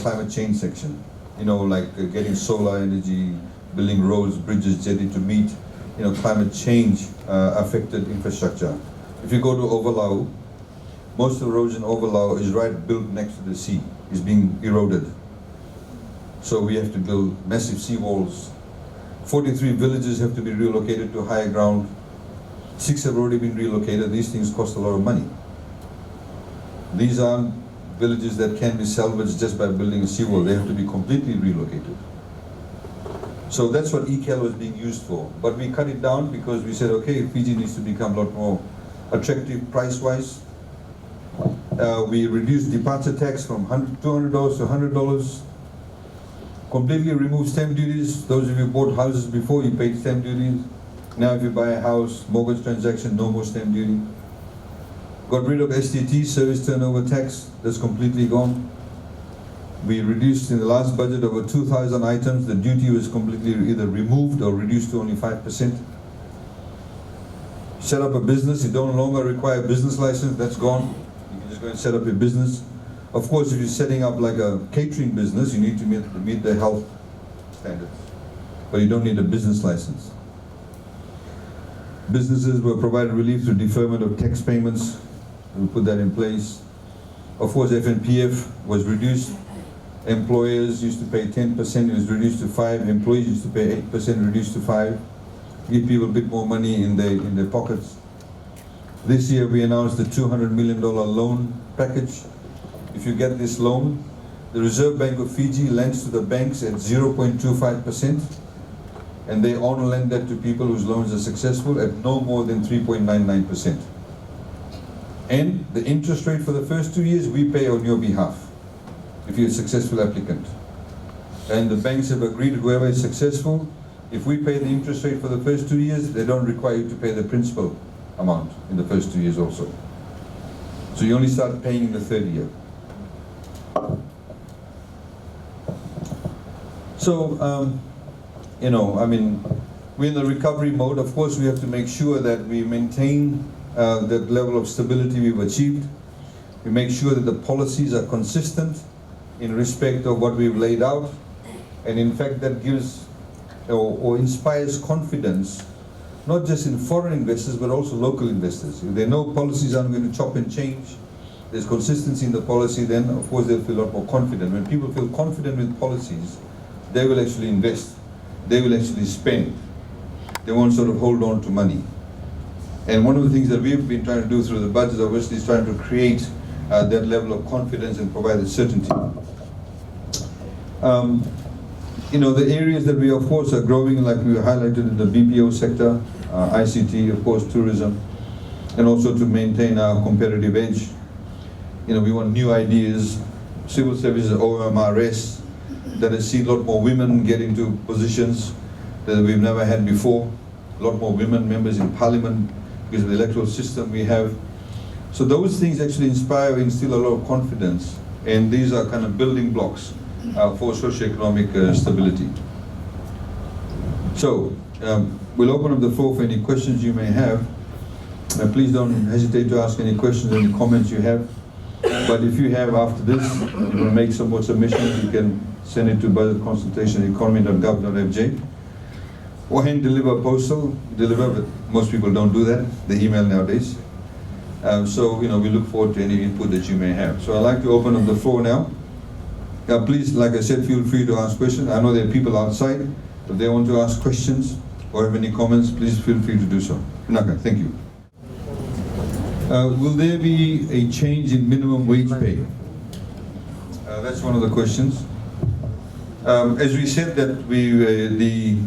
climate change section. Like getting solar energy, building roads, bridges, jetty to meet, climate change affected infrastructure. If you go to Ovalau, most of the roads in Ovalau is built next to the sea, is being eroded. So we have to build massive seawalls. 43 villages have to be relocated to higher ground. 6 have already been relocated. These things cost a lot of money. These aren't villages that can be salvaged just by building a seawall. They have to be completely relocated. So that's what ECAL was being used for. But we cut it down because we said, okay, Fiji needs to become a lot more attractive price-wise. We reduced departure tax from $200 to $100. Completely removed stamp duties. Those of you who bought houses before, you paid stamp duties. Now if you buy a house, mortgage transaction, no more stamp duty. Got rid of STT, service turnover tax. That's completely gone. We reduced in the last budget over 2,000 items. The duty was completely either removed or reduced to only 5%. Set up a business. You don't longer require a business license. That's gone. You can just go and set up your business. Of course, if you're setting up like a catering business, you need to meet the health standards. But you don't need a business license. Businesses were provided relief through deferment of tax payments. We put that in place. Of course, FNPF was reduced. Employers used to pay 10%, it was reduced to 5%. Employees used to pay 8%, reduced to 5%. Give people a bit more money in their pockets. This year we announced the $200 million loan package. If you get this loan, the Reserve Bank of Fiji lends to the banks at 0.25%, and they only lend that to people whose loans are successful at no more than 3.99%. And the interest rate for the first 2 years we pay on your behalf, if you're a successful applicant. And the banks have agreed that whoever is successful, if we pay the interest rate for the first 2 years, they don't require you to pay the principal amount in the first 2 years also. So you only start paying in the third year. So, we're in the recovery mode. Of course, we have to make sure that we maintain that level of stability we've achieved. We make sure that the policies are consistent in respect of what we've laid out. And in fact, that gives or inspires confidence, not just in foreign investors, but also local investors. If they know policies aren't going to chop and change, there's consistency in the policy, then of course they'll feel a lot more confident. When people feel confident with policies, they will actually invest. they will actually spend. They won't sort of hold on to money. And one of the things that we've been trying to do through the budget, obviously, is trying to create that level of confidence and provide the certainty. You know, the areas that we, of course, are growing, like we highlighted in the BPO sector, ICT, of course, tourism, and also to maintain our competitive edge. You know, we want new ideas, civil services, OMRS, that has seen a lot more women get into positions that we've never had before, a lot more women members in parliament because of the electoral system we have. So those things actually instill a lot of confidence, and these are kind of building blocks for socioeconomic stability. So we'll open up the floor for any questions you may have. Please don't hesitate to ask any questions, any comments you have. But if you have after this, you want to make some more submissions, you can send it to budgetconsultation@economy.gov.fj, or hand deliver postal, but most people don't do that, the email nowadays. So, you know, we look forward to any input that you may have. So I'd like to open up the floor now. Please, like I said, feel free to ask questions. I know there are people outside. If they want to ask questions or have any comments, please feel free to do so. Naka, thank you. Will there be a change in minimum wage pay? That's one of the questions. As we said that the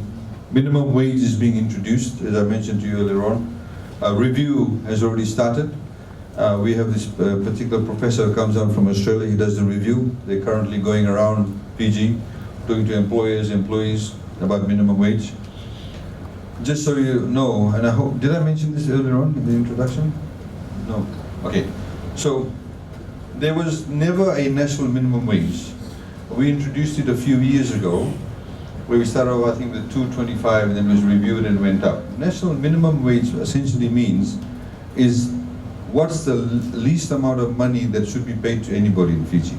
minimum wage is being introduced, as I mentioned to you earlier on. A review has already started. We have this particular professor who comes out from Australia. He does the review. They're currently going around Fiji, talking to employers, employees about minimum wage. Just so you know, and I hope, did I mention this earlier on in the introduction? No. Okay. So there was never a national minimum wage. We introduced it a few years ago, where we started off, I think, with 225, and then it was reviewed and went up. National minimum wage essentially means is what's the least amount of money that should be paid to anybody in Fiji.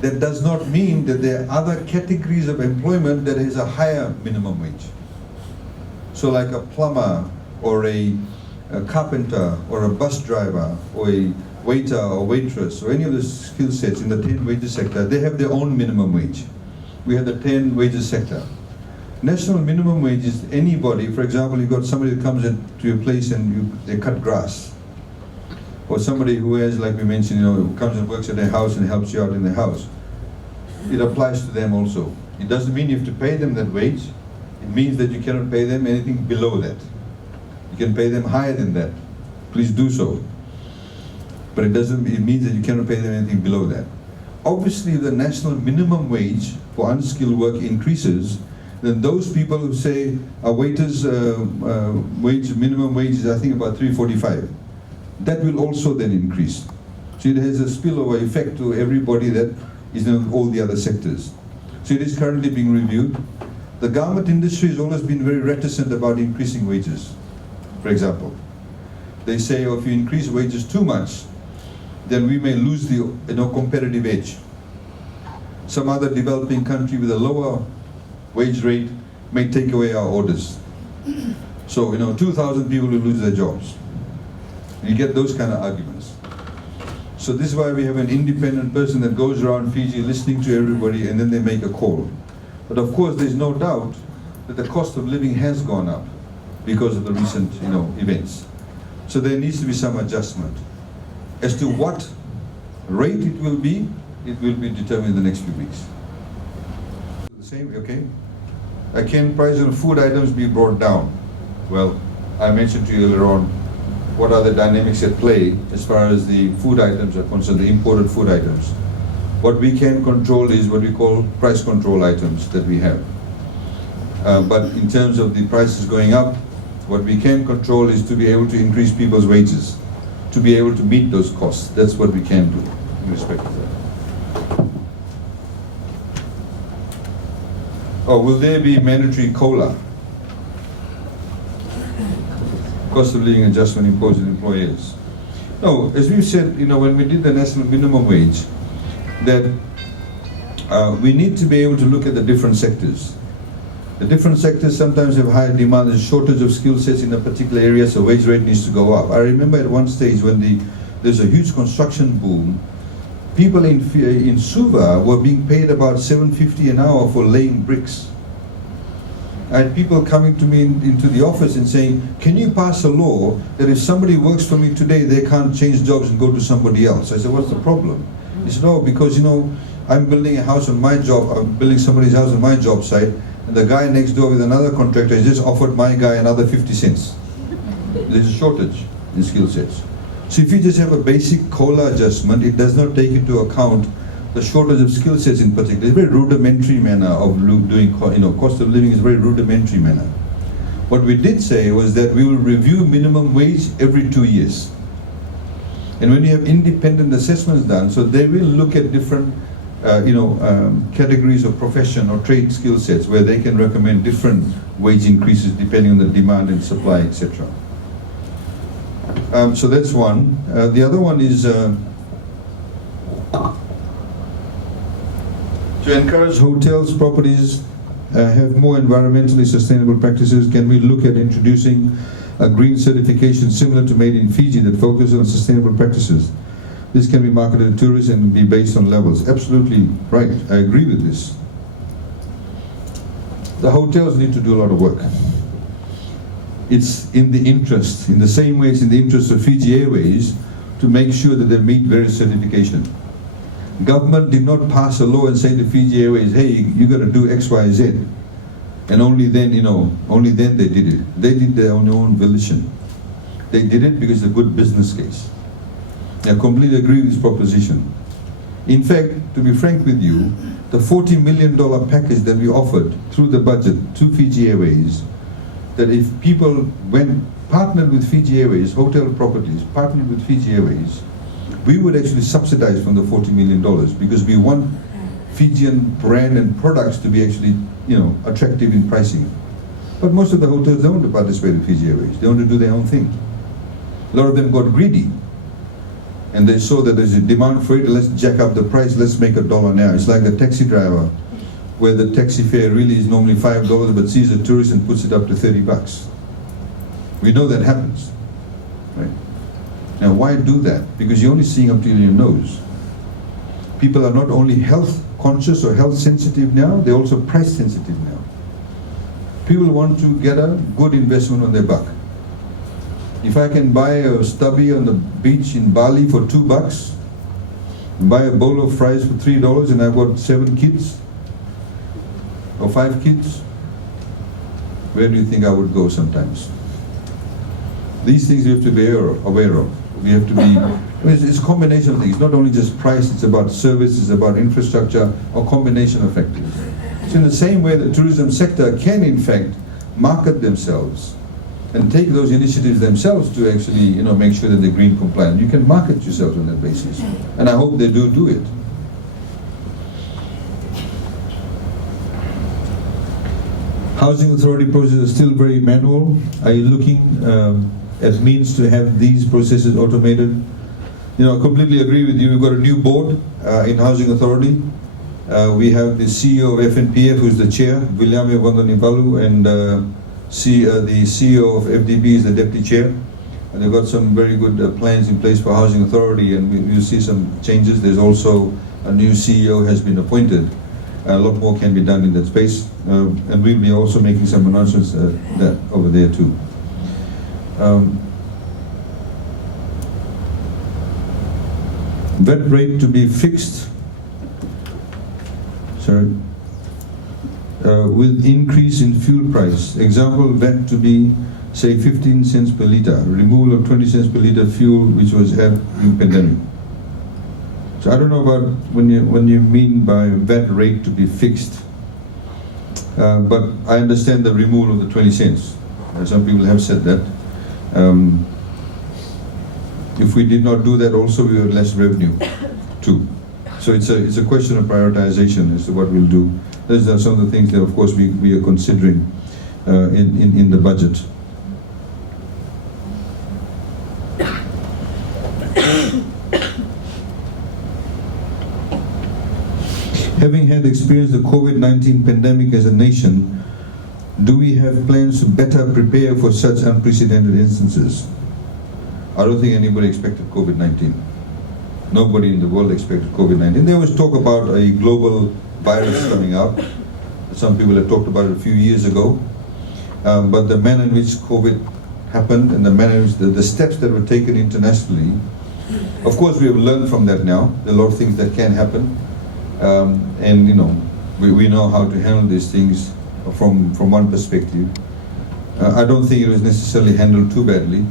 That does not mean that there are other categories of employment that has a higher minimum wage. So like a plumber, or a carpenter, or a bus driver, or a waiter or waitress, or any of the skill sets in the 10 wages sector, they have their own minimum wage. We have the 10 wages sector. National minimum wage is anybody, for example, you've got somebody that comes to your place and they cut grass. Or somebody who has, like we mentioned, you know, who comes and works at their house and helps you out in the house. It applies to them also. It doesn't mean you have to pay them that wage. It means that you cannot pay them anything below that. You can pay them higher than that. Please do so. But it means that you cannot pay them anything below that. Obviously, the national minimum wage for unskilled work increases, then those people who say a waiter's minimum wage is, I think, about $3.45. That will also then increase. So it has a spillover effect to everybody that is in all the other sectors. So it is currently being reviewed. The garment industry has always been very reticent about increasing wages, for example. They say, oh, if you increase wages too much, then we may lose the competitive edge. Some other developing country with a lower wage rate may take away our orders. So 2,000 people will lose their jobs. You get those kind of arguments. So this is why we have an independent person that goes around Fiji listening to everybody, and then they make a call. But of course, there's no doubt that the cost of living has gone up because of the recent events. So there needs to be some adjustment. As to what rate it will be determined in the next few weeks. The same, okay? Can price of food items be brought down? Well, I mentioned to you earlier on what are the dynamics at play as far as the food items are concerned, the imported food items. What we can control is what we call price control items that we have. But in terms of the prices going up, what we can control is to be able to increase people's wages, to be able to meet those costs. That's what we can do in respect to that. Oh, will there be mandatory COLA? Cost of living adjustment imposed on employers. No, as we've said, when we did the national minimum wage, that we need to be able to look at the different sectors. The different sectors sometimes have higher demand, there's a shortage of skill sets in a particular area, so wage rate needs to go up. I remember at one stage when there's a huge construction boom, people in Suva were being paid about $7.50 an hour for laying bricks. I had people coming to me into the office and saying, can you pass a law that if somebody works for me today, they can't change jobs and go to somebody else? I said, what's the problem? He said, no, because I'm building a house on my job, I'm building somebody's house on my job site, and the guy next door with another contractor has just offered my guy another 50 cents. There's a shortage in skill sets. So if you just have a basic COLA adjustment, it does not take into account the shortage of skill sets in particular. It's a very rudimentary manner of doing, cost of living is a very rudimentary manner. What we did say was that we will review minimum wage every 2 years. And when you have independent assessments done, so they will look at different categories of profession or trade skill sets where they can recommend different wage increases depending on the demand and supply, etc. So that's one. The other one is to encourage hotels, properties, have more environmentally sustainable practices. Can we look at introducing a green certification similar to Made in Fiji that focuses on sustainable practices? This can be marketed to tourists and be based on levels. Absolutely right. I agree with this. The hotels need to do a lot of work. It's in the interest, in the same way it's in the interest of Fiji Airways to make sure that they meet various certification. Government did not pass a law and say to Fiji Airways, hey, you got to do X, Y, Z. And only then, only then they did it. They did their own volition. They did it because it's a good business case. I completely agree with this proposition. In fact, to be frank with you, the $40 million package that we offered through the budget to Fiji Airways, that if people partnered with Fiji Airways, hotel properties, partnered with Fiji Airways, we would actually subsidize from the $40 million because we want Fijian brand and products to be actually, attractive in pricing. But most of the hotels don't want to participate in Fiji Airways. They want to do their own thing. A lot of them got greedy. And they saw that there's a demand for it, let's jack up the price, let's make $1 an hour. It's like the taxi driver, where the taxi fare really is normally $5, but sees a tourist and puts it up to $30. We know that happens, right? Now, why do that? Because you're only seeing up to your nose. People are not only health conscious or health sensitive now, they're also price sensitive now. People want to get a good investment on their buck. If I can buy a stubby on the beach in Bali for $2, and buy a bowl of fries for $3, and I've got 7 kids, or 5 kids, where do you think I would go sometimes? These things you have to be aware of. We have to be, it's a combination of things. It's not only just price, it's about service, it's about infrastructure, or combination of factors. So in the same way the tourism sector can in fact market themselves and take those initiatives themselves to actually, make sure that they're green compliant. You can market yourself on that basis. And I hope they do it. Housing authority processes are still very manual. Are you looking at means to have these processes automated? I completely agree with you. We've got a new board in Housing Authority. We have the CEO of FNPF, who's the chair, William Vandanivalu, and the CEO of FDB is the deputy chair. And they've got some very good plans in place for Housing Authority, and we'll see some changes. There's also a new CEO has been appointed. A lot more can be done in that space, and we'll be also making some announcements over there too. VAT rate to be fixed, with increase in fuel price. Example, VAT to be, say, 15 cents per litre, removal of 20 cents per litre fuel, which was had in pandemic. So I don't know about when you mean by VAT rate to be fixed, but I understand the removal of the 20 cents. Some people have said that. If we did not do that, also we would less revenue too. So it's a question of prioritization as to what we'll do. Those are some of the things that, of course, we are considering in the budget. Having had experienced the COVID-19 pandemic as a nation, do we have plans to better prepare for such unprecedented instances? I don't think anybody expected COVID-19. Nobody in the world expected COVID-19. They always talk about a global virus coming out. Some people have talked about it a few years ago. but the manner in which COVID happened and the manner in which the steps that were taken internationally, of course we have learned from that now. There are a lot of things that can happen, and we know how to handle these things from one perspective. I don't think it was necessarily handled too badly.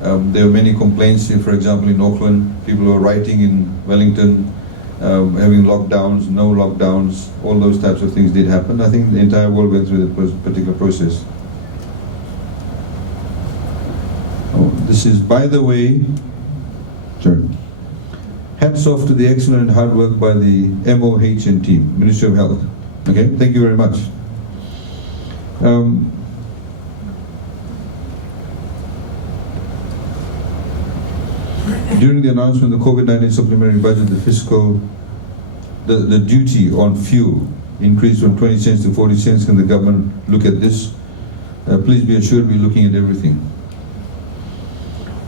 There were many complaints, for example, in Auckland, people were writing in Wellington, having lockdowns, no lockdowns, all those types of things did happen. I think the entire world went through that particular process. Oh, this is, by the way, sorry. Hats off to the excellent hard work by the MOHN team, Ministry of Health. Okay, thank you very much. During the announcement of the COVID-19 supplementary budget, the duty on fuel increased from 20 cents to 40 cents. Can the government look at this? Please be assured we're looking at everything.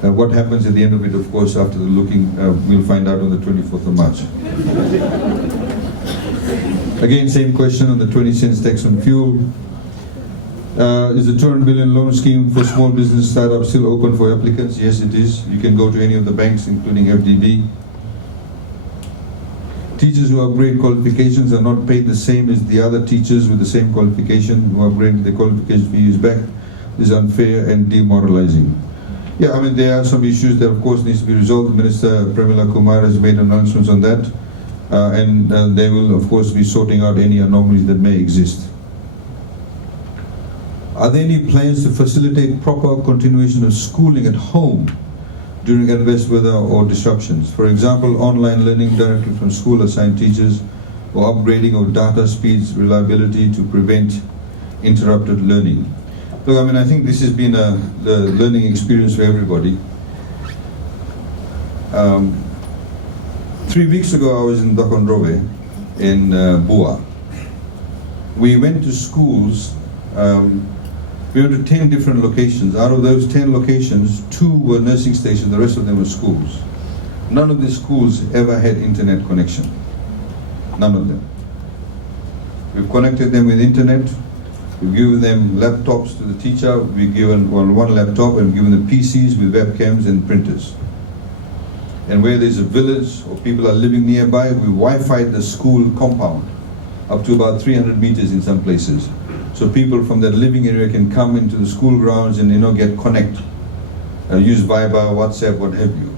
What happens at the end of it, of course, after the looking, we'll find out on the 24th of March. Again, same question on the 20 cents tax on fuel. Is the 200 billion loan scheme for small business startups still open for applicants? Yes, it is. You can go to any of the banks, including FDB. Teachers who upgrade qualifications are not paid the same as the other teachers with the same qualification who upgrade their qualification few years back. This is unfair and demoralizing. Yeah, I mean, there are some issues that, of course, needs to be resolved. Minister Premila Kumar has made announcements on that, and they will, of course, be sorting out any anomalies that may exist. Are there any plans to facilitate proper continuation of schooling at home during adverse weather or disruptions? For example, online learning directly from school assigned teachers, or upgrading of data speeds, reliability to prevent interrupted learning. Look, I mean, I think this has been the learning experience for everybody. 3 weeks ago, I was in Dokondrove in Bua. We went to schools. We went to 10 different locations. Out of those 10 locations, 2 were nursing stations, the rest of them were schools. None of these schools ever had internet connection. None of them. We've connected them with internet. We've given them laptops to the teacher. We've given one laptop and given them PCs with webcams and printers. And where there's a village or people are living nearby, we Wi-Fi'd the school compound up to about 300 meters in some places. So people from that living area can come into the school grounds and get connect, use Viber, WhatsApp, what have you.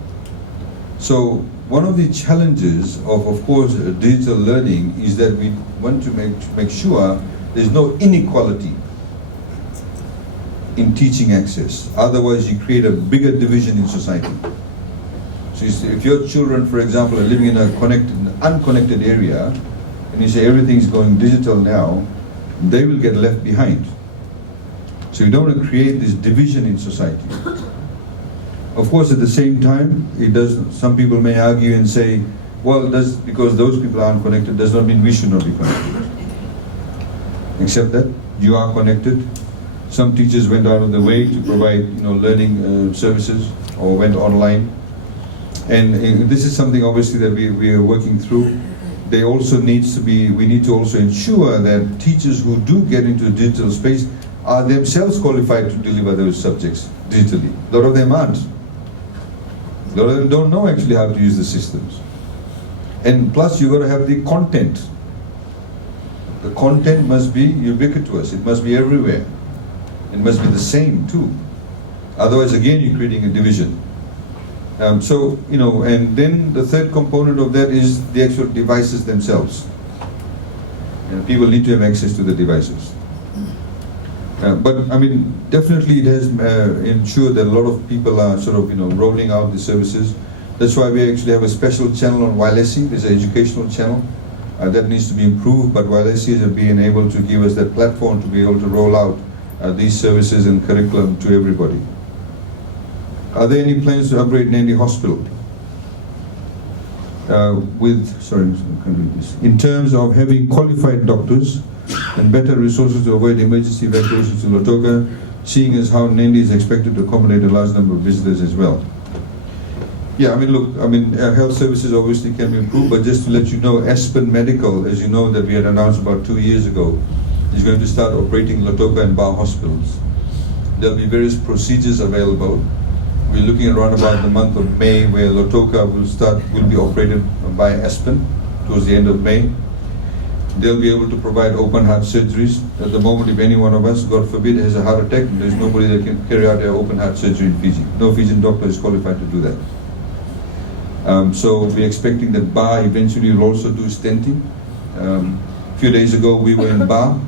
So one of the challenges of course, digital learning is that we want to make sure there's no inequality in teaching access. Otherwise, you create a bigger division in society. So you see, if your children, for example, are living in an unconnected area, and you say everything's going digital now, they will get left behind. So you don't want to create this division in society. Of course, at the same time, some people may argue and say, well, because those people aren't connected does not mean we should not be connected. Except that you are connected. Some teachers went out of the way to provide learning services or went online. And this is something obviously that we are working through. We need to also ensure that teachers who do get into a digital space are themselves qualified to deliver those subjects digitally. A lot of them aren't. A lot of them don't know actually how to use the systems. And plus you've got to have the content. The content must be ubiquitous. It must be everywhere. It must be the same too. Otherwise, again, you're creating a division. And then the third component of that is the actual devices themselves. And people need to have access to the devices. But I mean, definitely it has ensured that a lot of people are rolling out the services. That's why we actually have a special channel on Wailesi. There's an educational channel that needs to be improved, but Wailesi has been able to give us that platform to be able to roll out these services and curriculum to everybody. Are there any plans to upgrade Nandi Hospital? In terms of having qualified doctors and better resources to avoid emergency evacuations to Lautoka, seeing as how Nandi is expected to accommodate a large number of visitors as well. Yeah, I mean, look, health services obviously can be improved, but just to let you know, Aspen Medical, as you know, that we had announced about 2 years ago, is going to start operating Lautoka and Ba hospitals. There'll be various procedures available. We're looking around about the month of May, where Lautoka will be operated by Aspen towards the end of May. They'll be able to provide open heart surgeries. At the moment, if any one of us, God forbid, has a heart attack, there's nobody that can carry out an open heart surgery in Fiji. No Fijian doctor is qualified to do that. So we're expecting that Ba eventually will also do stenting. A few days ago, we were in Ba.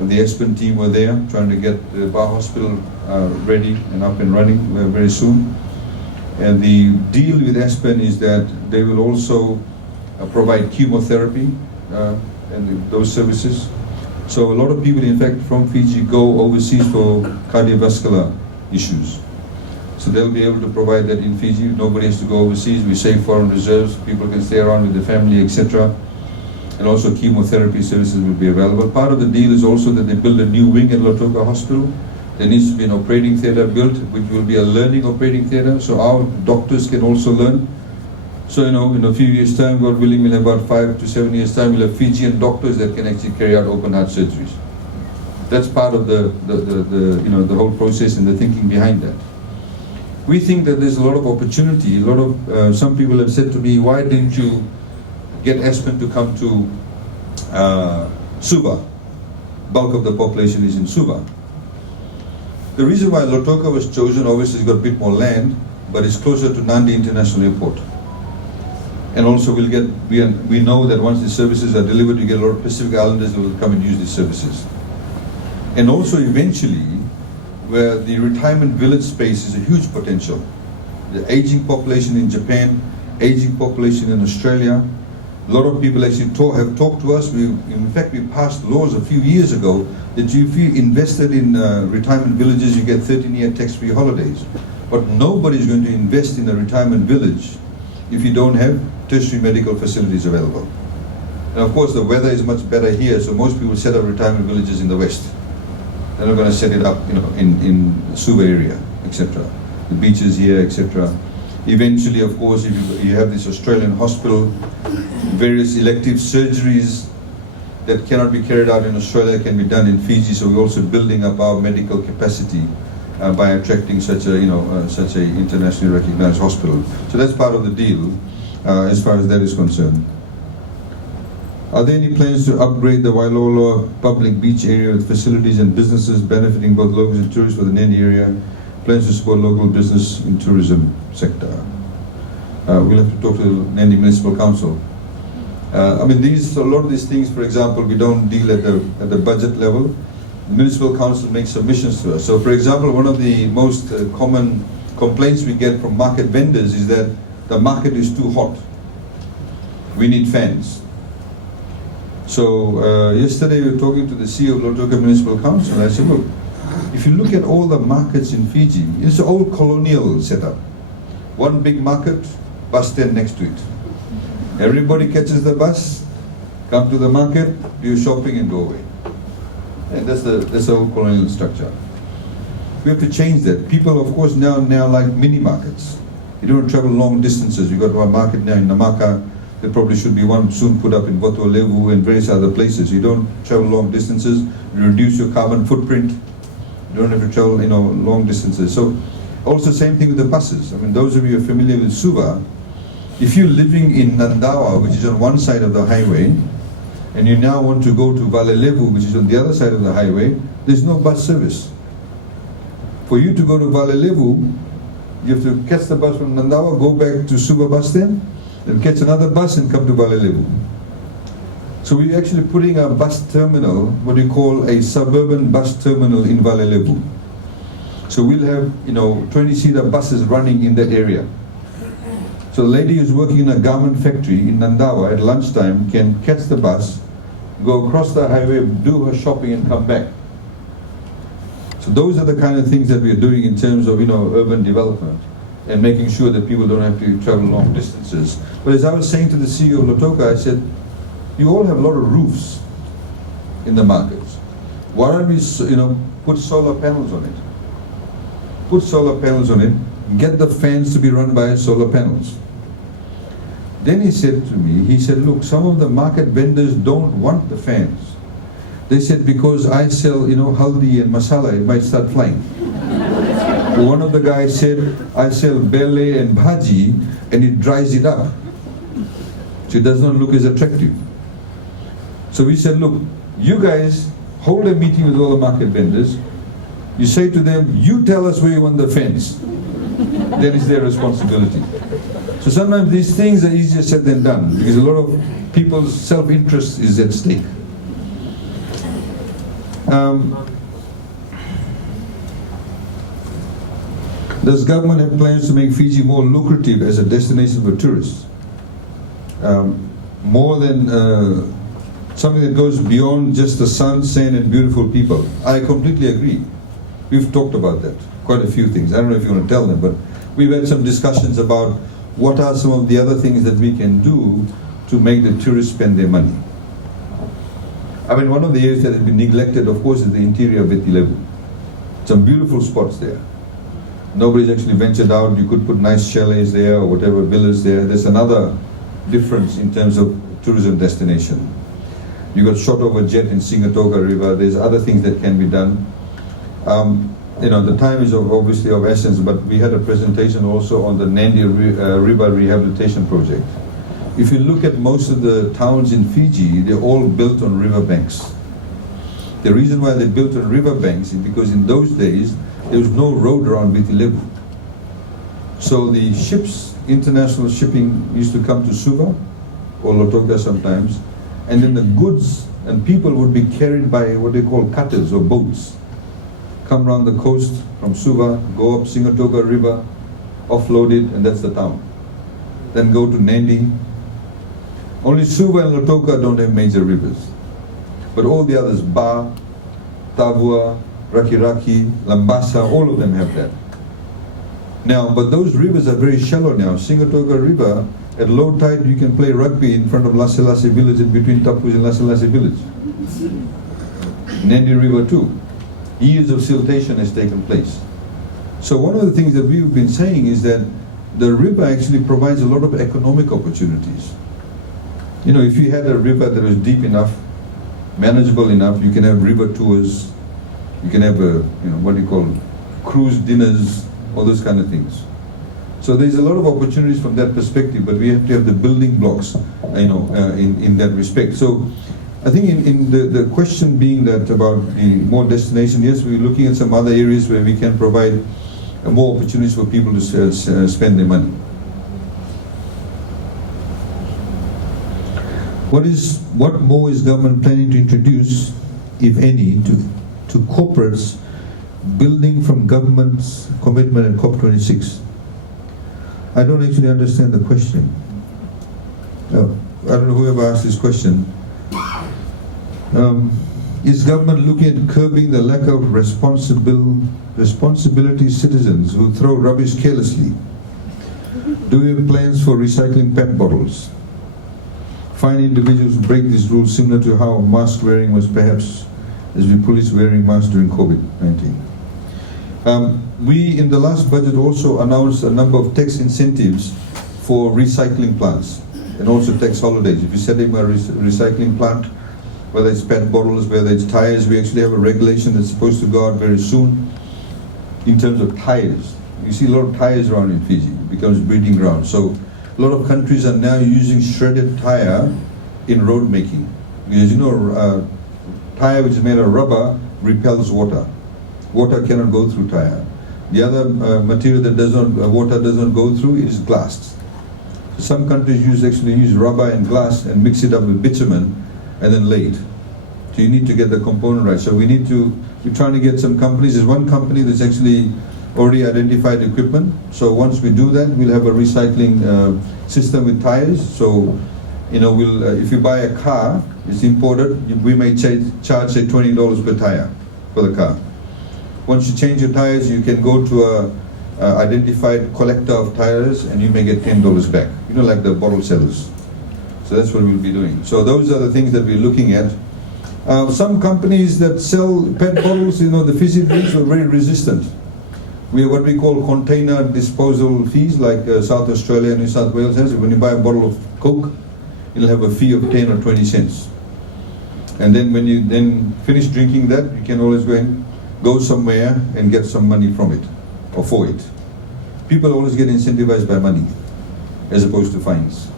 The Aspen team were there trying to get the Ba hospital ready and up and running very soon. And the deal with Aspen is that they will also provide chemotherapy and those services. So a lot of people, in fact, from Fiji go overseas for cardiovascular issues. So they'll be able to provide that in Fiji. Nobody has to go overseas. We save foreign reserves. People can stay around with their family, etc. And also chemotherapy services will be available. Part of the deal is also that they build a new wing at Lautoka Hospital. There needs to be an operating theatre built, which will be a learning operating theatre, so our doctors can also learn. So, in a few years' time, God willing, we'll have about 5 to 7 years' time, we'll have Fijian doctors that can actually carry out open heart surgeries. That's part of the whole process and the thinking behind that. We think that there's a lot of opportunity. Some people have said to me, why didn't you get Aspen to come to Suva? Bulk of the population is in Suva. The reason why Lautoka was chosen, obviously it's got a bit more land, but it's closer to Nandi International Airport. And also we know that once the services are delivered, you get a lot of Pacific Islanders that will come and use these services. And also eventually, where the retirement village space is a huge potential. The aging population in Japan, aging population in Australia. A lot of people actually have talked to us. In fact, we passed laws a few years ago that if you invested in retirement villages, you get 13-year tax-free holidays. But nobody's going to invest in a retirement village if you don't have tertiary medical facilities available. And of course, the weather is much better here, so most people set up retirement villages in the west. They're not going to set it up, in the Suva area, etc. The beaches here, etc. Eventually, of course, if you have this Australian hospital, various elective surgeries that cannot be carried out in Australia can be done in Fiji. So we're also building up our medical capacity by attracting such a internationally recognized hospital. So that's part of the deal as far as that is concerned. Are there any plans to upgrade the Wailoa public beach area with facilities and businesses benefiting both locals and tourists for the Nandi area? Plans to support local business and tourism sector? We'll have to talk to the Nandi Municipal Council. A lot of these things, for example, we don't deal at the budget level. The Municipal Council makes submissions to us. So, for example, one of the most common complaints we get from market vendors is that the market is too hot. We need fans. So yesterday we were talking to the CEO of Lautoka Municipal Council. I said, look, if you look at all the markets in Fiji, it's an old colonial setup. One big market, bus stand next to it. Everybody catches the bus, come to the market, do shopping and go away. And that's the old colonial structure. We have to change that. People, of course, now like mini markets. You don't travel long distances. You've got one market now in Namaka. There probably should be one soon put up in Voto Levu and various other places. You don't travel long distances. You reduce your carbon footprint. You don't have to travel, long distances. So, also same thing with the buses. Those of you who are familiar with Suva, if you're living in Nandawa, which is on one side of the highway, and you now want to go to Valelevu, which is on the other side of the highway, there's no bus service. For you to go to Valelevu, you have to catch the bus from Nandawa, go back to Suva bus stand, then catch another bus and come to Valelevu. So we're actually putting a bus terminal, what we call a suburban bus terminal in Valelevu. So we'll have, 20-seater buses running in that area. So the lady who's working in a garment factory in Nandawa at lunchtime can catch the bus, go across the highway, do her shopping and come back. So those are the kind of things that we're doing in terms of, urban development and making sure that people don't have to travel long distances. But as I was saying to the CEO of Lautoka, I said, you all have a lot of roofs in the markets. Why don't we, put solar panels on it? Put solar panels on it, get the fans to be run by solar panels. Then he said to me, look, some of the market vendors don't want the fans. They said, because I sell, haldi and masala, it might start flying. One of the guys said, I sell bele and bhaji, and it dries it up. So it does not look as attractive. So we said, look, you guys hold a meeting with all the market vendors. You say to them, you tell us where you want the fence. Then it's their responsibility. So sometimes these things are easier said than done, because a lot of people's self-interest is at stake. Does government have plans to make Fiji more lucrative as a destination for tourists? More than something that goes beyond just the sun, sand and beautiful people. I completely agree. We've talked about that, quite a few things. I don't know if you want to tell them, but we've had some discussions about what are some of the other things that we can do to make the tourists spend their money. I mean, one of the areas that has been neglected, of course, is the interior of Vitilevu. Some beautiful spots there. Nobody's actually ventured out. You could put nice chalets there or whatever, villas there. There's another difference in terms of tourism destination. You got shot over jet in Singatoka River. There's other things that can be done. The time is obviously of essence, but we had a presentation also on the Nandi River Rehabilitation Project. If you look at most of the towns in Fiji, they're all built on riverbanks. The reason why they're built on riverbanks is because in those days, there was no road around Vitilevu. So the ships, international shipping, used to come to Suva or Lotoka sometimes, and then the goods and people would be carried by what they call cutters or boats. Come around the coast from Suva, go up Singatoka River, offload it, and that's the town. Then go to Nandi. Only Suva and Lotoka don't have major rivers. But all the others, Ba, Tavua, Rakiraki, Lambasa, all of them have that. Now, but those rivers are very shallow now. Singatoka River, at low tide, you can play rugby in front of Laselase village and between Tapus and Laselase village. Nandi River too. Years of siltation has taken place. So one of the things that we've been saying is that the river actually provides a lot of economic opportunities. If you had a river that was deep enough, manageable enough, you can have river tours, you can have cruise dinners, all those kind of things. So there's a lot of opportunities from that perspective, but we have to have the building blocks, in that respect. So I think in the question being that about the more destination, yes, we're looking at some other areas where we can provide more opportunities for people to spend their money. What more is government planning to introduce, if any, to corporates building from government's commitment at COP26? I don't actually understand the question. I don't know whoever asked this question. Is government looking at curbing the lack of responsibility citizens who throw rubbish carelessly? Do we have plans for recycling PET bottles? Fine individuals who break these rules, similar to how mask wearing was perhaps as we police wearing masks during COVID-19. We, in the last budget, also announced a number of tax incentives for recycling plants and also tax holidays. If you set up a recycling plant, whether it's PET bottles, whether it's tires, we actually have a regulation that's supposed to go out very soon in terms of tires. You see a lot of tires around in Fiji. It becomes breeding ground. So a lot of countries are now using shredded tire in road making. Because tire which is made of rubber repels water. Water cannot go through tire. The other material that water does not go through is glass. So some countries actually use rubber and glass and mix it up with bitumen and then lay it. So you need to get the component right. So we're trying to get some companies. There's one company that's actually already identified equipment. So once we do that, we'll have a recycling system with tires. So, if you buy a car, it's imported, we may charge say $20 per tire for the car. Once you change your tires, you can go to a identified collector of tires and you may get $10 back. Like the bottle sellers. So that's what we'll be doing. So those are the things that we're looking at. Some companies that sell PET bottles, the Fiji drinks are very resistant. We have what we call container disposal fees, like South Australia and New South Wales has. When you buy a bottle of Coke, it'll have a fee of 10 or 20 cents. And then when you then finish drinking that, you can always go somewhere and get some money from it, or for it. People always get incentivized by money, as opposed to fines.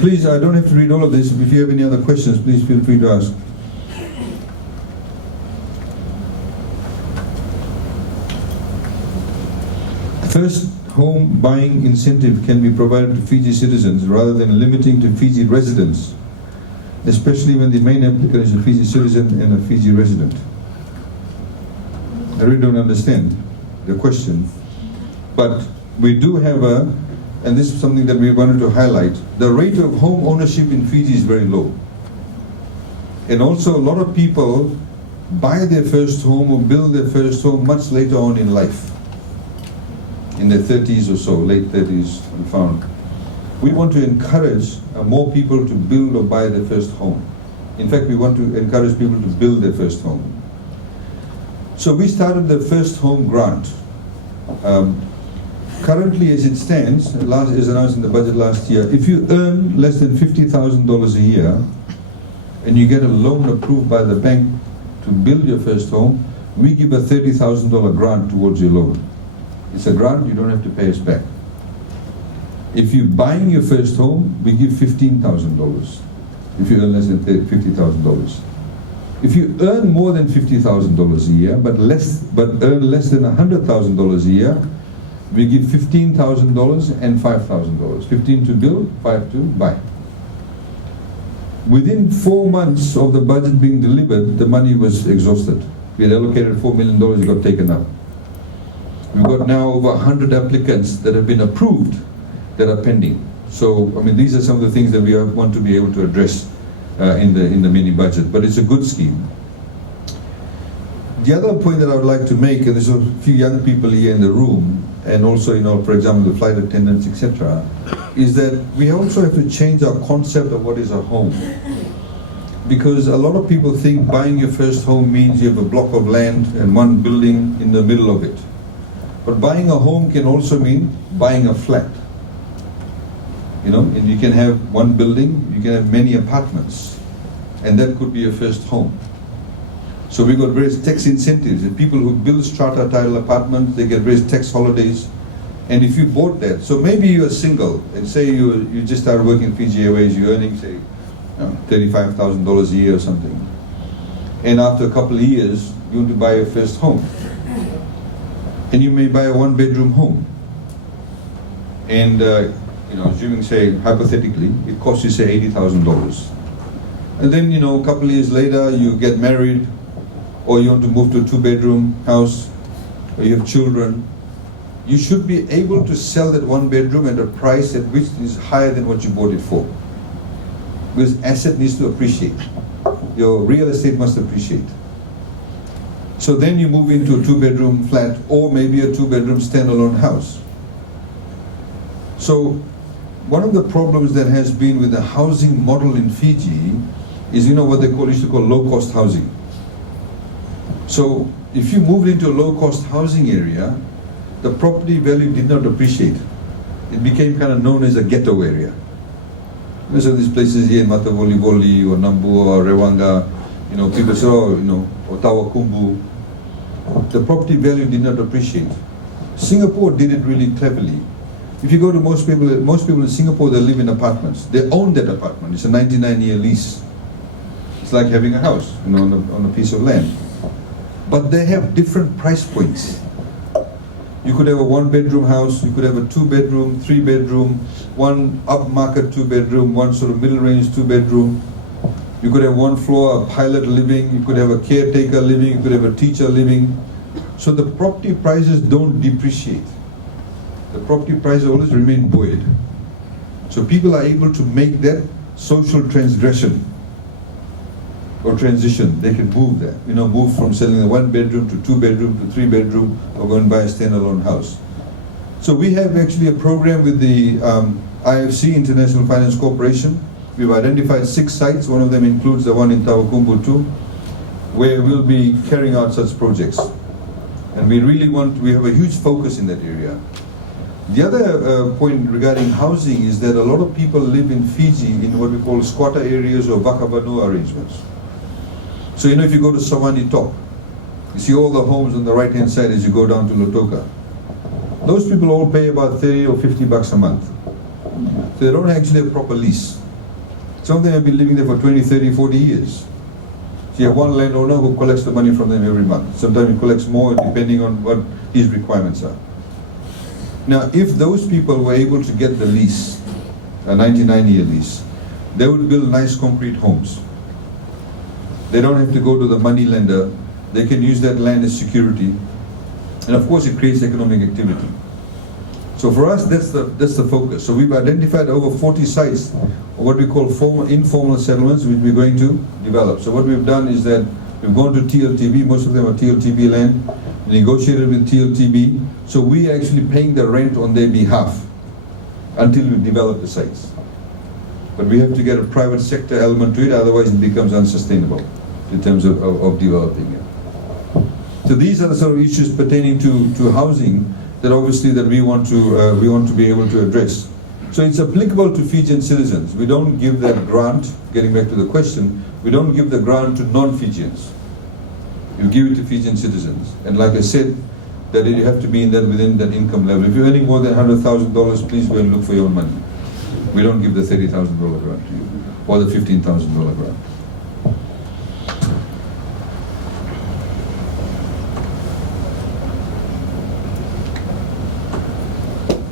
Please, I don't have to read all of this. If you have any other questions, please feel free to ask. First home buying incentive can be provided to Fiji citizens rather than limiting to Fiji residents, especially when the main applicant is a Fiji citizen and a Fiji resident. I really don't understand the question, but we do have and this is something that we wanted to highlight, the rate of home ownership in Fiji is very low. And also a lot of people buy their first home or build their first home much later on in life. In their 30s or so, late 30s, we found. We want to encourage more people to build or buy their first home. In fact, we want to encourage people to build their first home. So we started the first home grant. Currently, as it stands, as announced in the budget last year, if you earn less than $50,000 a year and you get a loan approved by the bank to build your first home, we give a $30,000 grant towards your loan. It's a grant, you don't have to pay us back. If you're buying your first home, we give $15,000 if you earn less than $50,000. If you earn more than $50,000 a year, but earn less than $100,000 a year, we give $15,000 and $5,000. 15 to build, 5 to buy. Within 4 months of the budget being delivered, the money was exhausted. We had allocated $4 million, it got taken up. We've got now over 100 applicants that have been approved that are pending. So, I mean, these are some of the things that we want to be able to address in the mini budget, but it's a good scheme. The other point that I would like to make, and there's a few young people here in the room, and also, you know, for example, the flight attendants, etc., is that we also have to change our concept of what is a home. Because a lot of people think buying your first home means you have a block of land and one building in the middle of it. But buying a home can also mean buying a flat. You know, and you can have one building, you can have many apartments, and that could be your first home. So we got various tax incentives, and people who build strata title apartments, they get various tax holidays. And if you bought that, so maybe you're single, and say you just started working Fiji Airways, you're earning, say, $35,000 a year or something. And after a couple of years, you want to buy your first home. And you may buy a one-bedroom home. And, you know, assuming, say, hypothetically, it costs you, say, $80,000. And then, you know, a couple of years later, you get married, or you want to move to a two-bedroom house, or you have children. You should be able to sell that one bedroom at a price at which is higher than what you bought it for. Because asset needs to appreciate. Your real estate must appreciate. So then you move into a two-bedroom flat, or maybe a two-bedroom standalone house. So one of the problems that has been with the housing model in Fiji is, you know, what they used to call low-cost housing. So if you moved into a low-cost housing area, the property value did not appreciate. It became kind of known as a ghetto area. Most of these places here in Matavoli-Voli or Nambu or Rewanga, you know, people say, oh, you know, or Tawakumbu, the property value did not appreciate. Singapore did it really cleverly. If you go to most people in Singapore, they live in apartments. They own that apartment. It's a 99-year lease. It's like having a house, you know, on a piece of land. But they have different price points. You could have a one-bedroom house, you could have a two-bedroom, three-bedroom, one upmarket two-bedroom, one sort of middle-range two-bedroom. You could have one floor, a pilot living, you could have a caretaker living, you could have a teacher living. So the property prices don't depreciate. The property prices always remain buoyed. So people are able to make that social transgression or transition. They can move there, you know, move from selling a one bedroom to two bedroom to three bedroom, or go and buy a standalone house. So we have actually a program with the IFC, International Finance Corporation. We've identified 6 sites. One of them includes the one in Tawakumbu too, where we'll be carrying out such projects. And we really we have a huge focus in that area. The other point regarding housing is that a lot of people live in Fiji in what we call squatter areas or Vakavanu arrangements. So if you go to Savani Top, you see all the homes on the right hand side as you go down to Lotoka. Those people all pay about 30 or 50 bucks a month. So they don't actually have proper lease. Some of them have been living there for 20, 30, 40 years. So you have one landowner who collects the money from them every month. Sometimes he collects more depending on what his requirements are. Now, if those people were able to get the lease, a 99-year lease, they would build nice concrete homes. They don't have to go to the money lender. They can use that land as security. And of course, it creates economic activity. So for us, that's the focus. So we've identified over 40 sites, or what we call informal settlements, which we're going to develop. So what we've done is that we've gone to TLTB, most of them are TLTB land, negotiated with TLTB, so we're actually paying the rent on their behalf until we develop the sites. But we have to get a private sector element to it, otherwise it becomes unsustainable in terms of developing it. So these are the sort of issues pertaining to housing that obviously that we want to be able to address. So it's applicable to Fijian citizens. We don't give that grant, getting back to the question, we don't give the grant to non-Fijians. You give it to Fijian citizens. And like I said, that you have to be within that income level. If you're earning more than $100,000, please go and look for your own money. We don't give the $30,000 grant to you, or the $15,000 grant.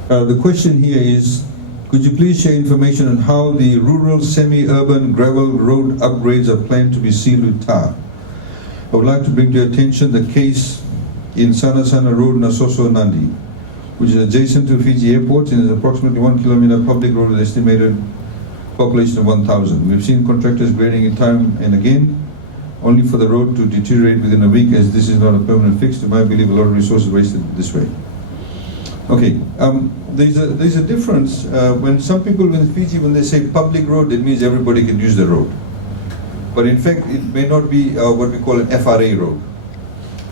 The question here is, could you please share information on how the rural semi-urban gravel road upgrades are planned to be sealed with tar? I would like to bring to your attention the case in Sanasana Road, Nasoso, Nandi, which is adjacent to Fiji Airport and is approximately 1 kilometer public road with estimated population of 1,000. We've seen contractors grading it time and again, only for the road to deteriorate within a week, as this is not a permanent fix. To my belief, a lot of resources wasted this way. Okay, there's a difference when some people in Fiji, when they say public road, it means everybody can use the road. But in fact, it may not be what we call an FRA road.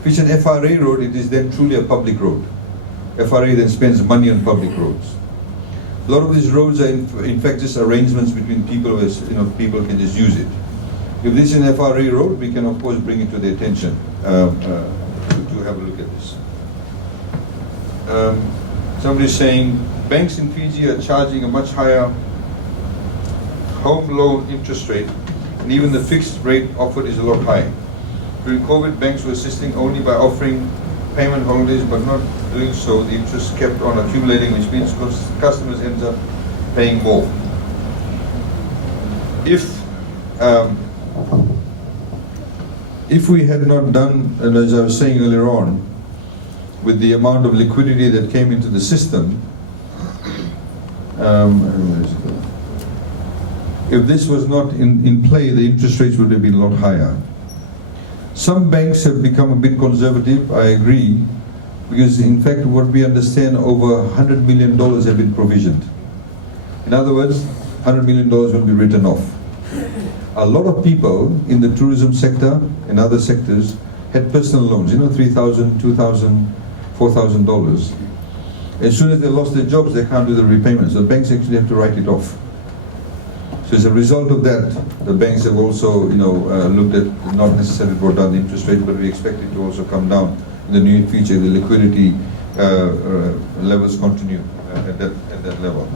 If it's an FRA road, it is then truly a public road. FRA then spends money on public roads. A lot of these roads are in fact just arrangements between people where people can just use it. If this is an FRA road, we can of course bring it to their attention to have a look at this. Somebody's saying banks in Fiji are charging a much higher home loan interest rate, and even the fixed rate offered is a lot higher. During COVID, banks were assisting only by offering payment holidays, but not doing so. The interest kept on accumulating, which means customers end up paying more. If we had not done, and as I was saying earlier on, with the amount of liquidity that came into the system, if this was not in play, the interest rates would have been a lot higher. Some banks have become a bit conservative, I agree, because in fact what we understand, over $100 million have been provisioned. In other words, $100 million will be written off. A lot of people in the tourism sector and other sectors had personal loans, $3,000, $2,000, $4,000. As soon as they lost their jobs, they can't do the repayments. So the banks actually have to write it off. So as a result of that, the banks have also, looked at, not necessarily brought down the interest rate, but we expect it to also come down in the near future. The liquidity levels continue at that level.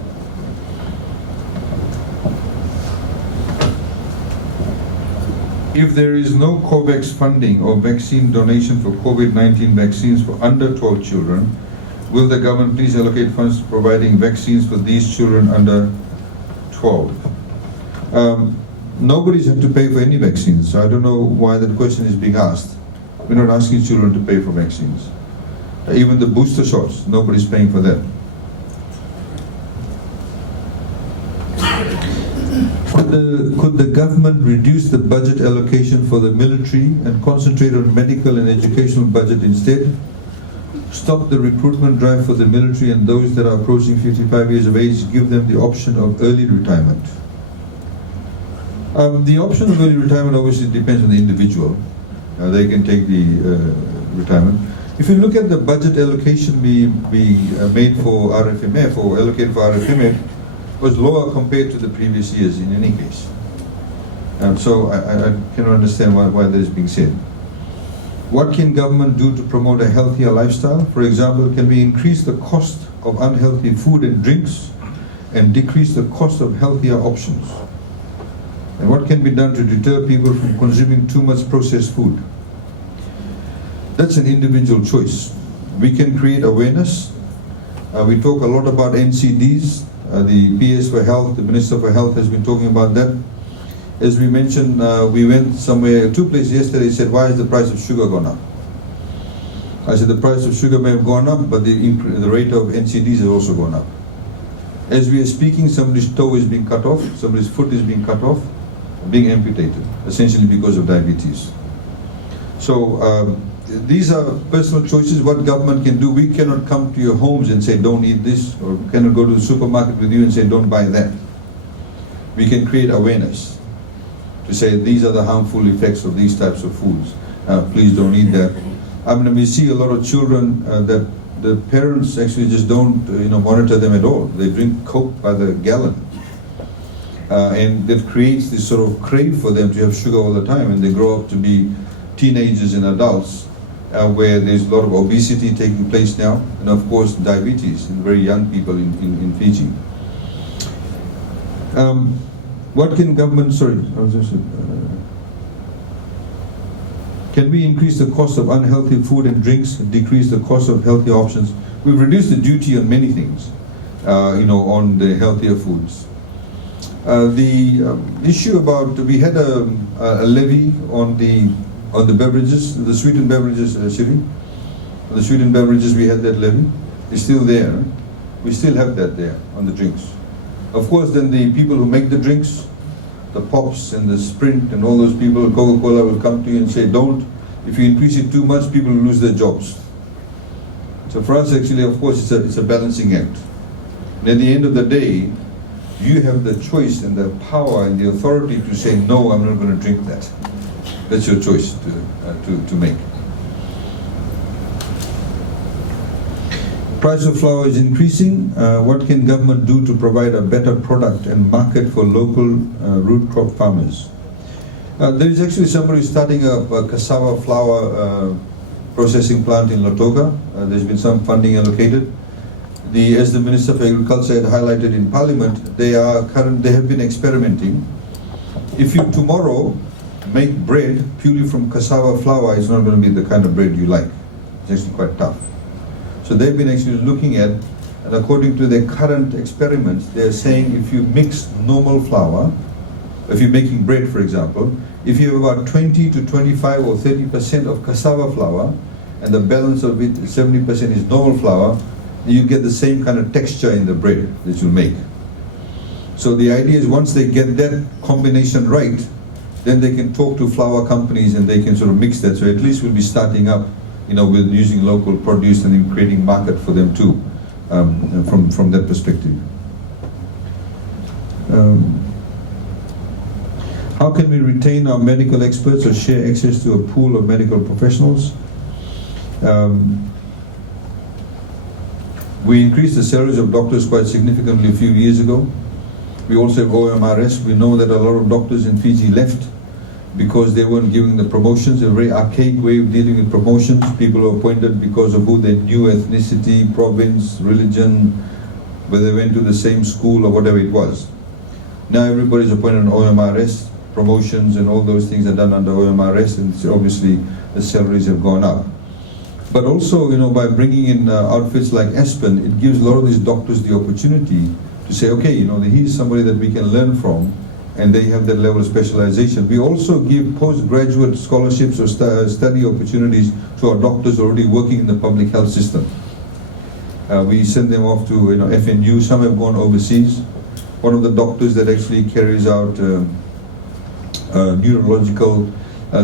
If there is no COVAX funding or vaccine donation for COVID-19 vaccines for under 12 children, will the government please allocate funds providing vaccines for these children under 12? Nobody's had to pay for any vaccines, so I don't know why that question is being asked. We're not asking children to pay for vaccines. Even the booster shots, nobody's paying for that. Could the government reduce the budget allocation for the military and concentrate on medical and educational budget instead? Stop the recruitment drive for the military, and those that are approaching 55 years of age, give them the option of early retirement. The option of early retirement obviously depends on the individual. They can take the retirement. If you look at the budget allocation we made for RFMF, or allocated for RFMF, was lower compared to the previous years in any case. So I cannot understand why that is being said. What can government do to promote a healthier lifestyle? For example, can we increase the cost of unhealthy food and drinks and decrease the cost of healthier options? And what can be done to deter people from consuming too much processed food? That's an individual choice. We can create awareness. We talk a lot about NCDs. The PS for Health, the Minister for Health has been talking about that. As we mentioned, we went somewhere, two places yesterday, he said, why has the price of sugar gone up? I said, the price of sugar may have gone up, but the rate of NCDs has also gone up. As we are speaking, somebody's toe is being cut off, somebody's foot is being cut off, being amputated, essentially because of diabetes. So these are personal choices, what government can do. We cannot come to your homes and say, don't eat this, or we cannot go to the supermarket with you and say, don't buy that. We can create awareness to say these are the harmful effects of these types of foods. Please don't eat that. I mean, we see a lot of children that the parents actually just don't monitor them at all. They drink Coke by the gallon. And that creates this sort of crave for them to have sugar all the time, and they grow up to be teenagers and adults where there's a lot of obesity taking place now, and of course diabetes in very young people in Fiji. What can government, can we increase the cost of unhealthy food and drinks, decrease the cost of healthy options? We've reduced the duty on many things, on the healthier foods. The issue about, we had a levy on the beverages, the sweetened beverages, Shiri. The sweetened beverages, we had that levy. It's still there. We still have that there on the drinks. Of course, then the people who make the drinks, the Pops and the Sprint and all those people, Coca-Cola will come to you and say, don't. If you increase it too much, people will lose their jobs. So for us, actually, of course, it's a balancing act. And at the end of the day, you have the choice and the power and the authority to say, no, I'm not going to drink that. That's your choice to make. Price of flour is increasing. What can government do to provide a better product and market for local root crop farmers? There is actually somebody starting a cassava flour processing plant in Lautoka. There's been some funding allocated. As the Minister for Agriculture had highlighted in Parliament, they have been experimenting. If you tomorrow make bread purely from cassava flour, it's not going to be the kind of bread you like. It's actually quite tough. So they've been actually looking at, and according to their current experiments, they're saying if you mix normal flour, if you're making bread, for example, if you have about 20 to 25 or 30% of cassava flour, and the balance of it, 70% is normal flour, you get the same kind of texture in the bread that you make. So the idea is once they get that combination right, then they can talk to flour companies and they can sort of mix that. So at least we'll be starting up, with using local produce and then creating market for them too, from that perspective. How can we retain our medical experts or share access to a pool of medical professionals? We increased the salaries of doctors quite significantly a few years ago. We also have OMRS. We know that a lot of doctors in Fiji left because they weren't giving the promotions, a very archaic way of dealing with promotions. People were appointed because of who they knew, ethnicity, province, religion, whether they went to the same school or whatever it was. Now everybody's appointed on OMRS, promotions and all those things are done under OMRS, and so obviously the salaries have gone up. But also, by bringing in outfits like Aspen, it gives a lot of these doctors the opportunity to say, okay, he's somebody that we can learn from, and they have that level of specialization. We also give postgraduate scholarships or study opportunities to our doctors already working in the public health system. We send them off to FNU. Some have gone overseas. One of the doctors that actually carries out neurological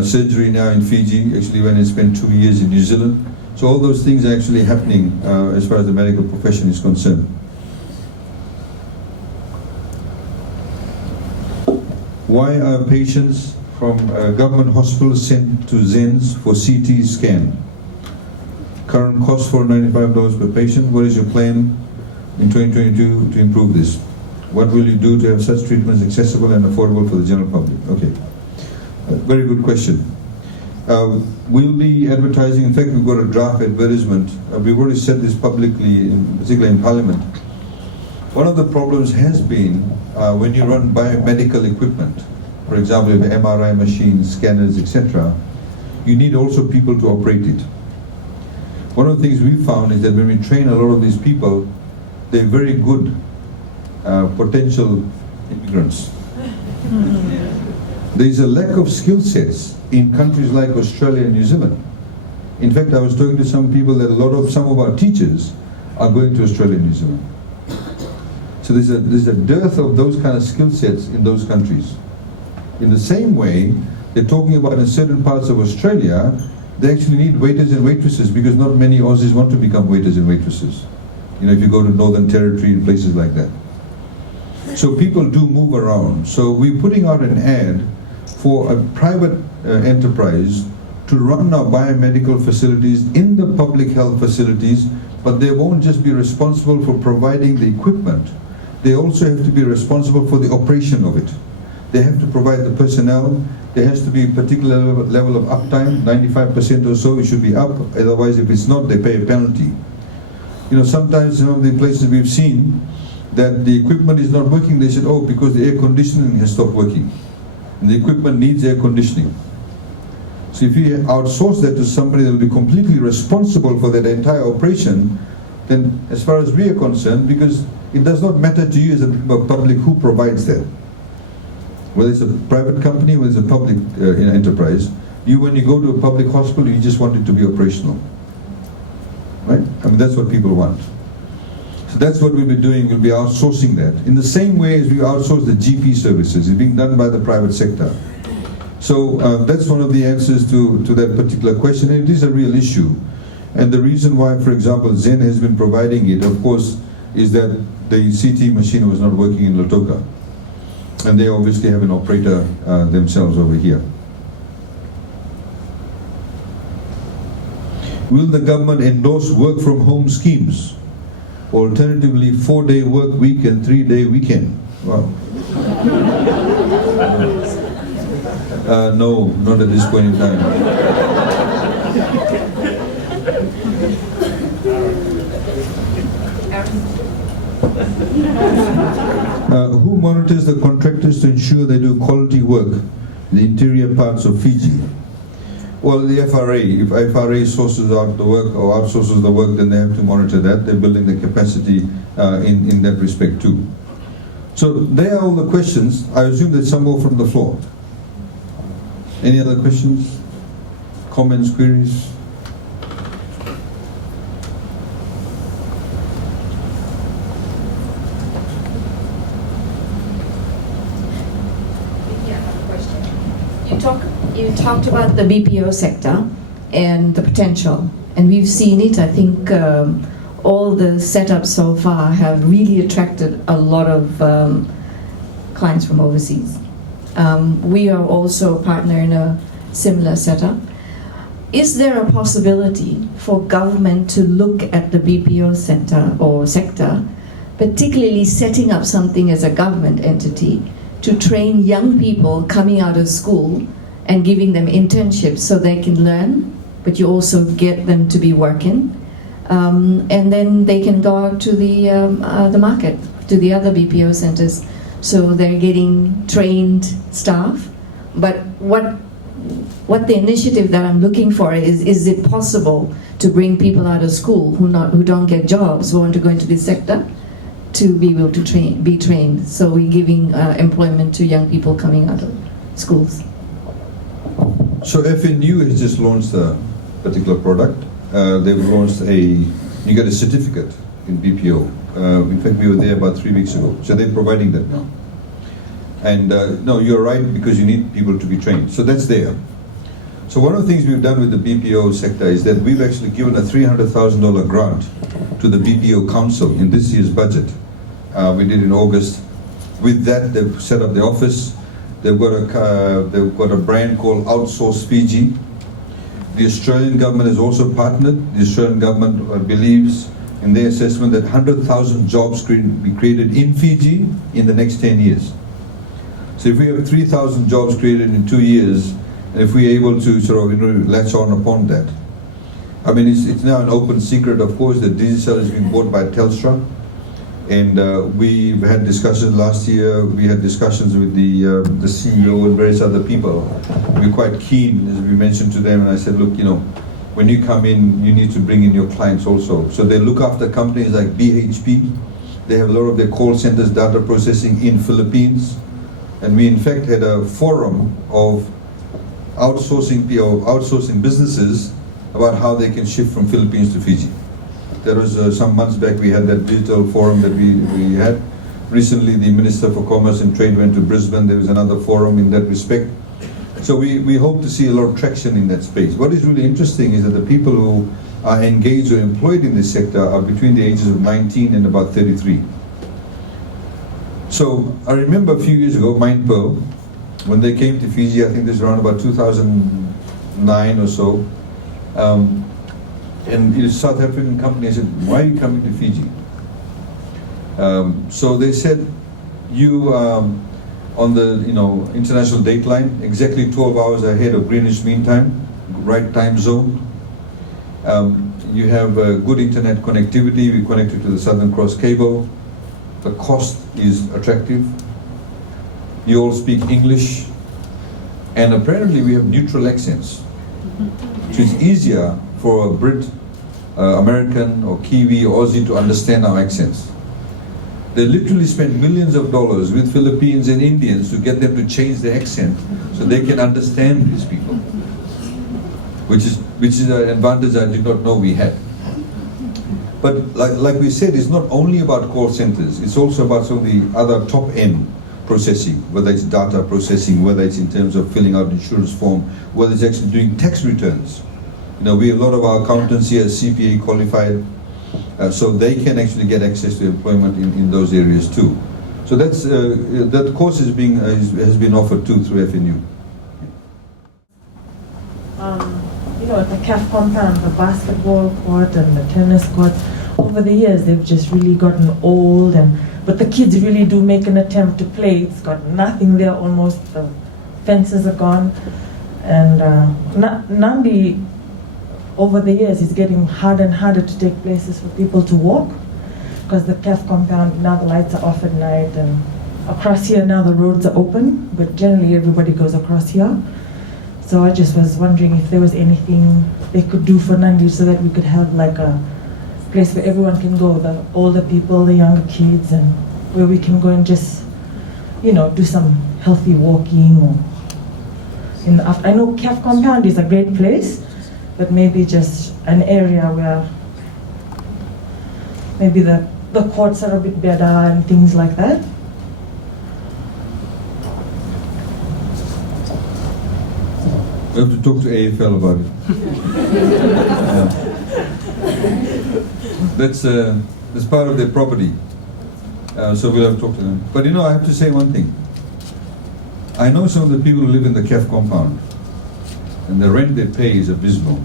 surgery now in Fiji actually went and spent 2 years in New Zealand. So all those things are actually happening as far as the medical profession is concerned. Why are patients from government hospitals sent to ZENS for CT scan? current cost for $95 per patient. What is your plan in 2022 to improve this? What will you do to have such treatments accessible and affordable for the general public? Okay, very good question. We'll be advertising, in fact we've got a draft advertisement. We've already said this publicly, particularly in Parliament. One of the problems has been when you run biomedical equipment, for example, you have MRI machines, scanners, etc., you need also people to operate it. One of the things we found is that when we train a lot of these people, they're very good potential immigrants. There's a lack of skill sets in countries like Australia and New Zealand. In fact, I was talking to some people that some of our teachers are going to Australia and New Zealand. So there's a dearth of those kind of skill sets in those countries. In the same way, they're talking about in certain parts of Australia, they actually need waiters and waitresses because not many Aussies want to become waiters and waitresses. You know, if you go to Northern Territory and places like that. So people do move around. So we're putting out an ad for a private enterprise to run our biomedical facilities in the public health facilities, but they won't just be responsible for providing the equipment. They also have to be responsible for the operation of it. They have to provide the personnel. There has to be a particular level of uptime, 95% or so, it should be up. Otherwise, if it's not, they pay a penalty. You know, sometimes some of the places we've seen that the equipment is not working, they said, oh, because the air conditioning has stopped working. And the equipment needs air conditioning. So if you outsource that to somebody that will be completely responsible for that entire operation, then as far as we are concerned, because it does not matter to you as a public who provides that. Whether it's a private company, whether it's a public enterprise, when you go to a public hospital, you just want it to be operational. Right? I mean, that's what people want. So that's what we'll be doing, we'll be outsourcing that. In the same way as we outsource the GP services, it's being done by the private sector. So that's one of the answers to that particular question, and it is a real issue. And the reason why, for example, Zen has been providing it, of course, is that the CT machine was not working in Lautoka. And they obviously have an operator themselves over here. Will the government endorse work from home schemes? Alternatively, 4-day work week and 3-day weekend? Wow. No, not at this point in time. Who monitors the contractors to ensure they do quality work in the interior parts of Fiji? Well, the FRA. If FRA sources out the work or outsources the work, then they have to monitor that. They're building the capacity in that respect too. So there are all the questions. I assume that some more from the floor. Any other questions, comments, queries? You talked about the BPO sector and the potential, and we've seen it. I think all the setups so far have really attracted a lot of clients from overseas. We are also a partner in a similar setup. Is there a possibility for government to look at the BPO sector, particularly setting up something as a government entity to train young people coming out of school and giving them internships so they can learn, but you also get them to be working, and then they can go out to the market, to the other BPO centers. So they're getting trained staff. But what the initiative that I'm looking for is it possible to bring people out of school who don't get jobs, who want to go into this sector, to be able to be trained? So we're giving employment to young people coming out of schools. So FNU has just launched a particular product. They've launched you get a certificate in BPO. In fact, we were there about 3 weeks ago. So they're providing that now. And no, you're right, because you need people to be trained. So that's there. So one of the things we've done with the BPO sector is that we've actually given a $300,000 grant to the BPO Council in this year's budget. We did in August. With that, they've set up the office. They've got a brand called Outsource Fiji. The Australian government has also partnered. The Australian government believes in their assessment that 100,000 jobs be created in Fiji in the next 10 years. So if we have 3,000 jobs created in 2 years, and if we're able to sort of latch on upon that, I mean, it's now an open secret, of course, that Digicel has been bought by Telstra, and we've had discussions last year. We had discussions with the CEO and various other people. We're quite keen, as we mentioned to them, and I said, look, you know, when you come in, you need to bring in your clients also. So they look after companies like BHP. They have a lot of their call centers, data processing in Philippines, and we in fact had a forum of outsourcing businesses about how they can shift from Philippines to Fiji. There was some months back we had that digital forum that we had. Recently the Minister for Commerce and Trade went to Brisbane. There was another forum in that respect. So we hope to see a lot of traction in that space. What is really interesting is that the people who are engaged or employed in this sector are between the ages of 19 and about 33. So I remember a few years ago, Mindpearl, when they came to Fiji, I think this was around about 2009 or so, and it's a South African company. I said, why are you coming to Fiji? So they said, you on the international date line, exactly 12 hours ahead of Greenwich Mean Time, right time zone. You have good internet connectivity. We connected to the Southern Cross cable. The cost is attractive. You all speak English, and apparently we have neutral accents. So it's easier for a Brit, American or Kiwi or Aussie to understand our accents. They literally spend millions of dollars with Philippines and Indians to get them to change their accent so they can understand these people, which is an advantage I did not know we had. But like we said, it's not only about call centers, it's also about some of the other top-end processing, whether it's data processing, whether it's in terms of filling out insurance form, whether it's actually doing tax returns. We have a lot of our accountants here CPA qualified, so they can actually get access to employment in those areas too. So that course has been offered too through FNU. At the CAF compound, the basketball court and the tennis court, over the years they've just really gotten old, but the kids really do make an attempt to play. It's got nothing there almost, the fences are gone, and Nandi over the years is getting harder and harder to take places for people to walk, because the CAF compound, now the lights are off at night, and across here now the roads are open, but generally everybody goes across here. So I just was wondering if there was anything they could do for Nandi so that we could have like a place where everyone can go, the older people, the younger kids, and where we can go and just, do some healthy walking. I know CAF compound is a great place, but maybe just an area where maybe the courts are a bit better and things like that. We have to talk to AFL about it. That's part of their property, so we'll have to talk to them. But I have to say one thing. I know some of the people who live in the CAF compound, and the rent they pay is abysmal.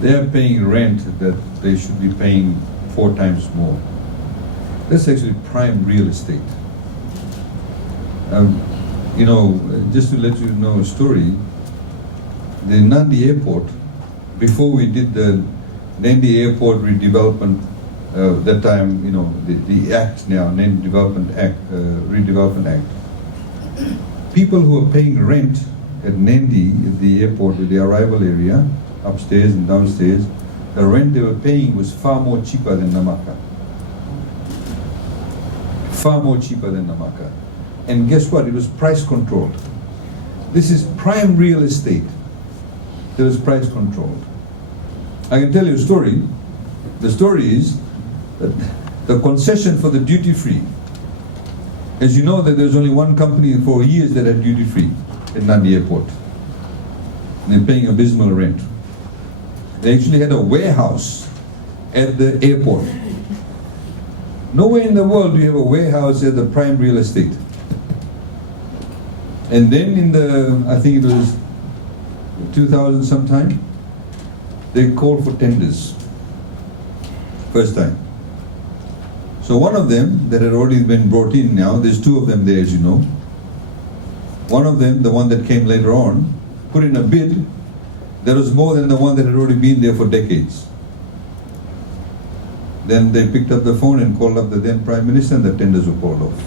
They are paying rent that they should be paying 4 times more. That's actually prime real estate. Just to let you know a story, the Nandi Airport, before we did the Nandi Airport redevelopment, that time, the act now, Nandi Development Act, Redevelopment Act, people who are paying rent at Nandi, at the airport, with the arrival area, upstairs and downstairs, the rent they were paying was far more cheaper than Namaka. Far more cheaper than Namaka. And guess what? It was price controlled. This is prime real estate. It was price controlled. I can tell you a story. The story is that the concession for the duty free, as you know, that there's only one company for years that had duty free at Nandi Airport. And they're paying abysmal rent. They actually had a warehouse at the airport. Nowhere in the world do you have a warehouse at the prime real estate. And then I think it was 2000 sometime, they called for tenders. First time. So one of them that had already been brought in now, there's two of them there as you know. One of them, the one that came later on, put in a bid that was more than the one that had already been there for decades. Then they picked up the phone and called up the then Prime Minister and the tenders were called off.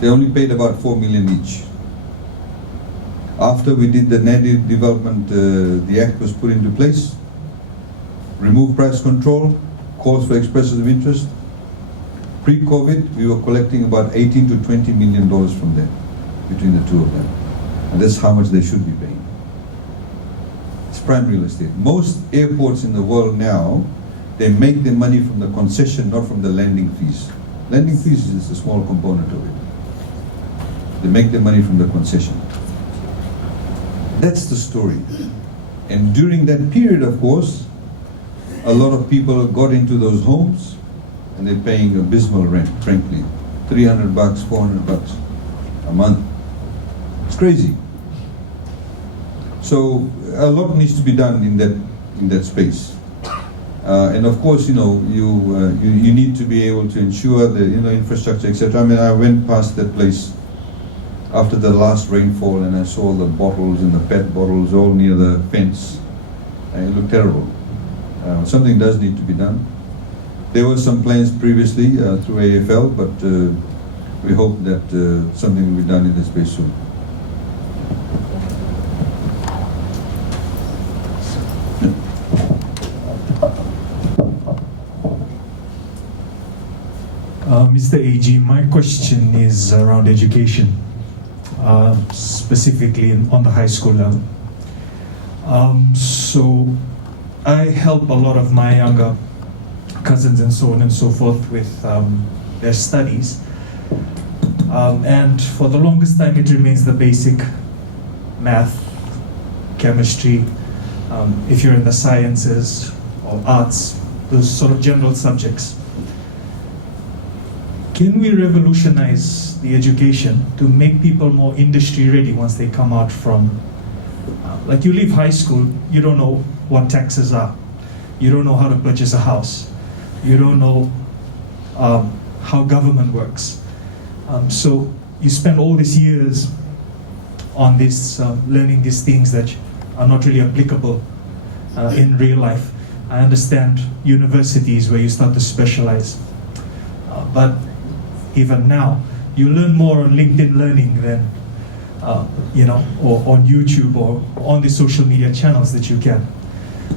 They only paid about 4 million each. After we did the native development, the act was put into place, removed price control, calls for expressions of interest. Pre-COVID, we were collecting about 18 to 20 million dollars from them, between the two of them. And that's how much they should be paying. It's prime real estate. Most airports in the world now, they make their money from the concession, not from the landing fees. Landing fees is just a small component of it. They make their money from the concession. That's the story. And during that period, of course, a lot of people got into those homes and they're paying abysmal rent, frankly. $300, $400 a month. It's crazy. So a lot needs to be done in that space. And of course, you need to be able to ensure the infrastructure, etc. I mean, I went past that place after the last rainfall and I saw the bottles and the PET bottles all near the fence. And it looked terrible. Something does need to be done. There were some plans previously through AFL, but we hope that something will be done in this space soon. Mr. AG, my question is around education, specifically on the high school level. So I help a lot of my younger cousins and so on and so forth with their studies. And for the longest time it remains the basic math, chemistry, if you're in the sciences or arts, those sort of general subjects. Can we revolutionize the education to make people more industry ready once they come out from, like you leave high school, you don't know what taxes are, you don't know how to purchase a house, you don't know how government works. So you spend all these years on this, learning these things that are not really applicable in real life. I understand universities where you start to specialize, but even now, you learn more on LinkedIn Learning than, or on YouTube or on the social media channels that you can.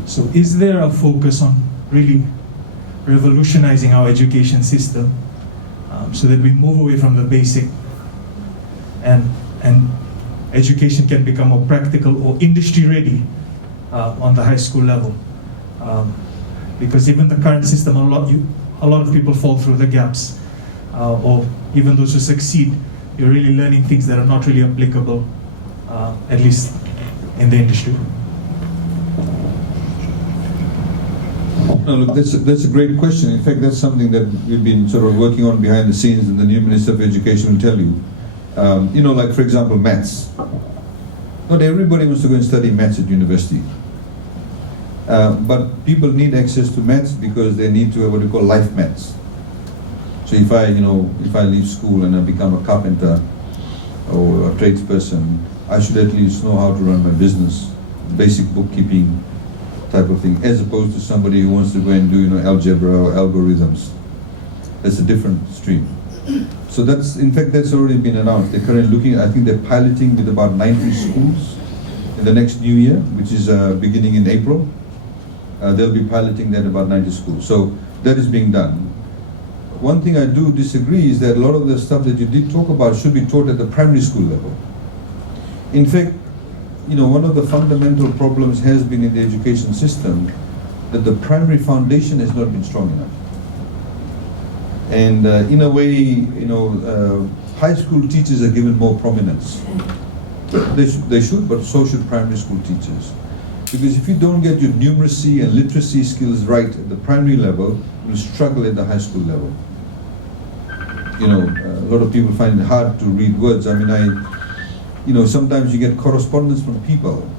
So is there a focus on really revolutionizing our education system so that we move away from the basic and education can become more practical or industry ready on the high school level? Because even the current system, a lot of people fall through the gaps. Or even those who succeed, you're really learning things that are not really applicable, at least in the industry. No, look, that's a great question. In fact, that's something that we've been sort of working on behind the scenes, and the new Minister of Education will tell you. Like for example, maths. Not everybody wants to go and study maths at university. But people need access to maths because they need to have what we call life maths. So if I leave school and I become a carpenter or a tradesperson, I should at least know how to run my business, basic bookkeeping type of thing, as opposed to somebody who wants to go and do algebra or algorithms. That's a different stream. So that's already been announced. They're currently looking, I think they're piloting with about 90 schools in the next new year, which is beginning in April. They'll be piloting that about 90 schools. So that is being done. One thing I do disagree is that a lot of the stuff that you did talk about should be taught at the primary school level. In fact, one of the fundamental problems has been in the education system that the primary foundation has not been strong enough. And in a way, high school teachers are given more prominence. They should, but so should primary school teachers. Because if you don't get your numeracy and literacy skills right at the primary level, you'll struggle at the high school level. A lot of people find it hard to read words. I mean, sometimes you get correspondence from people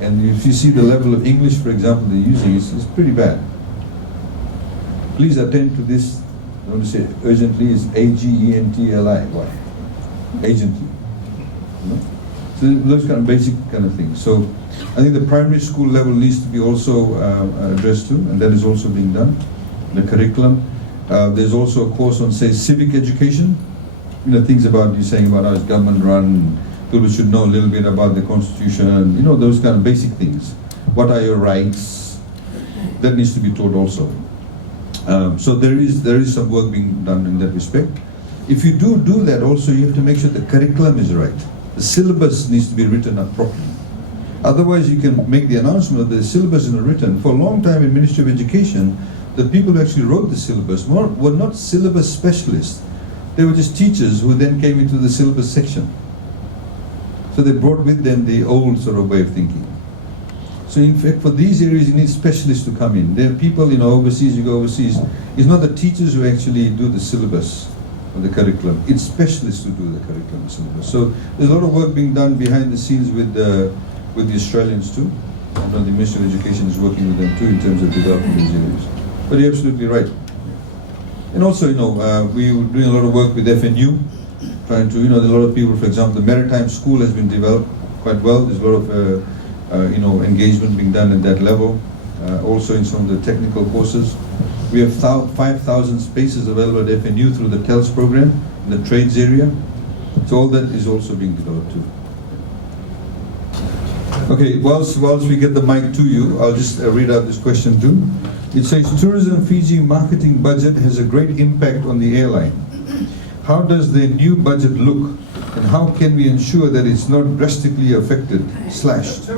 And if you see the level of English, for example, they're using, it's pretty bad. Please attend to this. I want to say urgently is A-G-E-N-T-L-I. Why? Agently. You know? So those kind of basic kind of things. So I think the primary school level needs to be also addressed too, and that is also being done. The curriculum. There's also a course on, say, civic education. You know, things about you saying about how it's government run. People should know a little bit about the Constitution. You know, those kind of basic things. What are your rights? That needs to be taught also. So there is some work being done in that respect. If you do that also, you have to make sure the curriculum is right. The syllabus needs to be written up properly. Otherwise, you can make the announcement that the syllabus is not written. For a long time in Ministry of Education, the people who actually wrote the syllabus were not syllabus specialists. They were just teachers who then came into the syllabus section. So they brought with them the old sort of way of thinking. So in fact, for these areas, you need specialists to come in. There are people, you know, overseas, you go overseas. It's not the teachers who actually do the syllabus or the curriculum. It's specialists who do the curriculum and syllabus. So there's a lot of work being done behind the scenes with the Australians too. I know the Ministry of Education is working with them too in terms of developing these areas. But you're absolutely right. And also, you know, we were doing a lot of work with FNU, trying to, you know, a lot of people, for example, the Maritime School has been developed quite well. There's a lot of, you know, engagement being done at that level. Also in some of the technical courses. We have 5,000 spaces available at FNU through the TELS program in the trades area. So all that is also being developed too. Okay, whilst we get the mic to you, I'll just read out this question too. It says, Tourism Fiji marketing budget has a great impact on the airline. How does the new budget look, and how can we ensure that it's not drastically affected, slashed?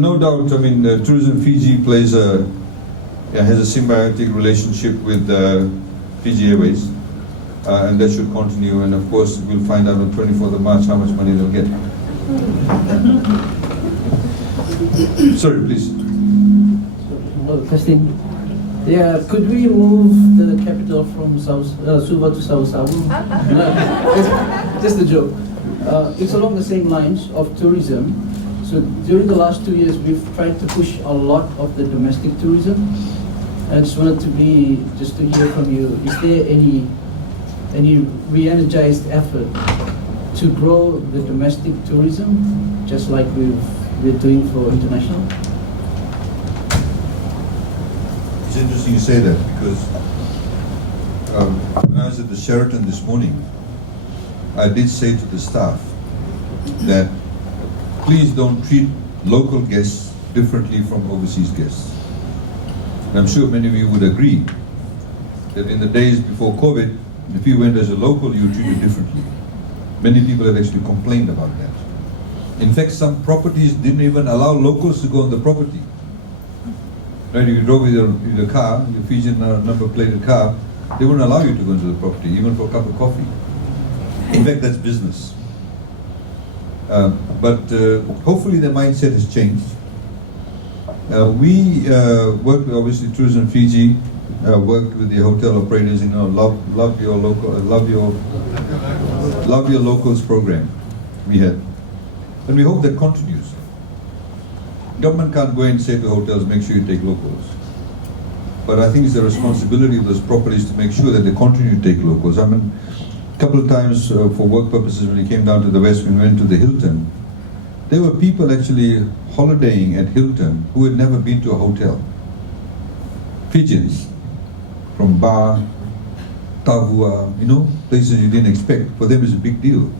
No doubt, I mean, Tourism Fiji has a symbiotic relationship with Fiji Airways. And that should continue, and of course we'll find out on 24th of March how much money they'll get. Sorry, please. Christine. Yeah, could we move the capital from Suva to South Sabu? No, just a joke. It's along the same lines of tourism. So during the last 2 years, we've tried to push a lot of the domestic tourism. I just wanted to hear from you. Is there any re-energized effort to grow the domestic tourism, just like we're doing for international? It's interesting you say that, because when I was at the Sheraton this morning, I did say to the staff that please don't treat local guests differently from overseas guests. And I'm sure many of you would agree that in the days before COVID, if you went as a local, you were treated differently. Many people have actually complained about that. In fact, some properties didn't even allow locals to go on the property. Right, if you drove with your car, your Fijian number plated car, they wouldn't allow you to go into the property, even for a cup of coffee. In fact, that's business. But hopefully the mindset has changed. We work with, obviously, Tourism Fiji, worked with the hotel operators, you know, love your locals program we had. And we hope that continues. Government can't go and say to hotels, make sure you take locals. But I think it's the responsibility of those properties to make sure that they continue to take locals. I mean, a couple of times for work purposes, when we came down to the West, we went to the Hilton. There were people actually holidaying at Hilton who had never been to a hotel. Fijians from Ba, Tavua, you know, places you didn't expect. For them it's a big deal.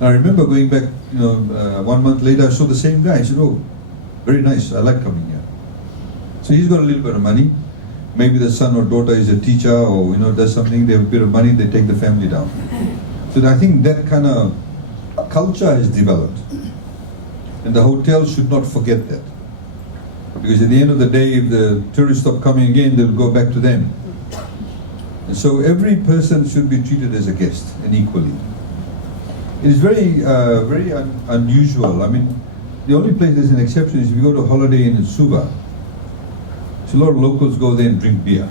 And I remember going back, you know, 1 month later, I saw the same guy. I said, oh, very nice, I like coming here. So he's got a little bit of money. Maybe the son or daughter is a teacher, or, you know, does something, they have a bit of money, they take the family down. So I think that kind of culture has developed. And the hotel should not forget that. Because at the end of the day, if the tourists stop coming again, they'll go back to them. And so every person should be treated as a guest and equally. It is very unusual. I mean, the only place there's an exception is if you go to a holiday in Suva. So a lot of locals go there and drink beer,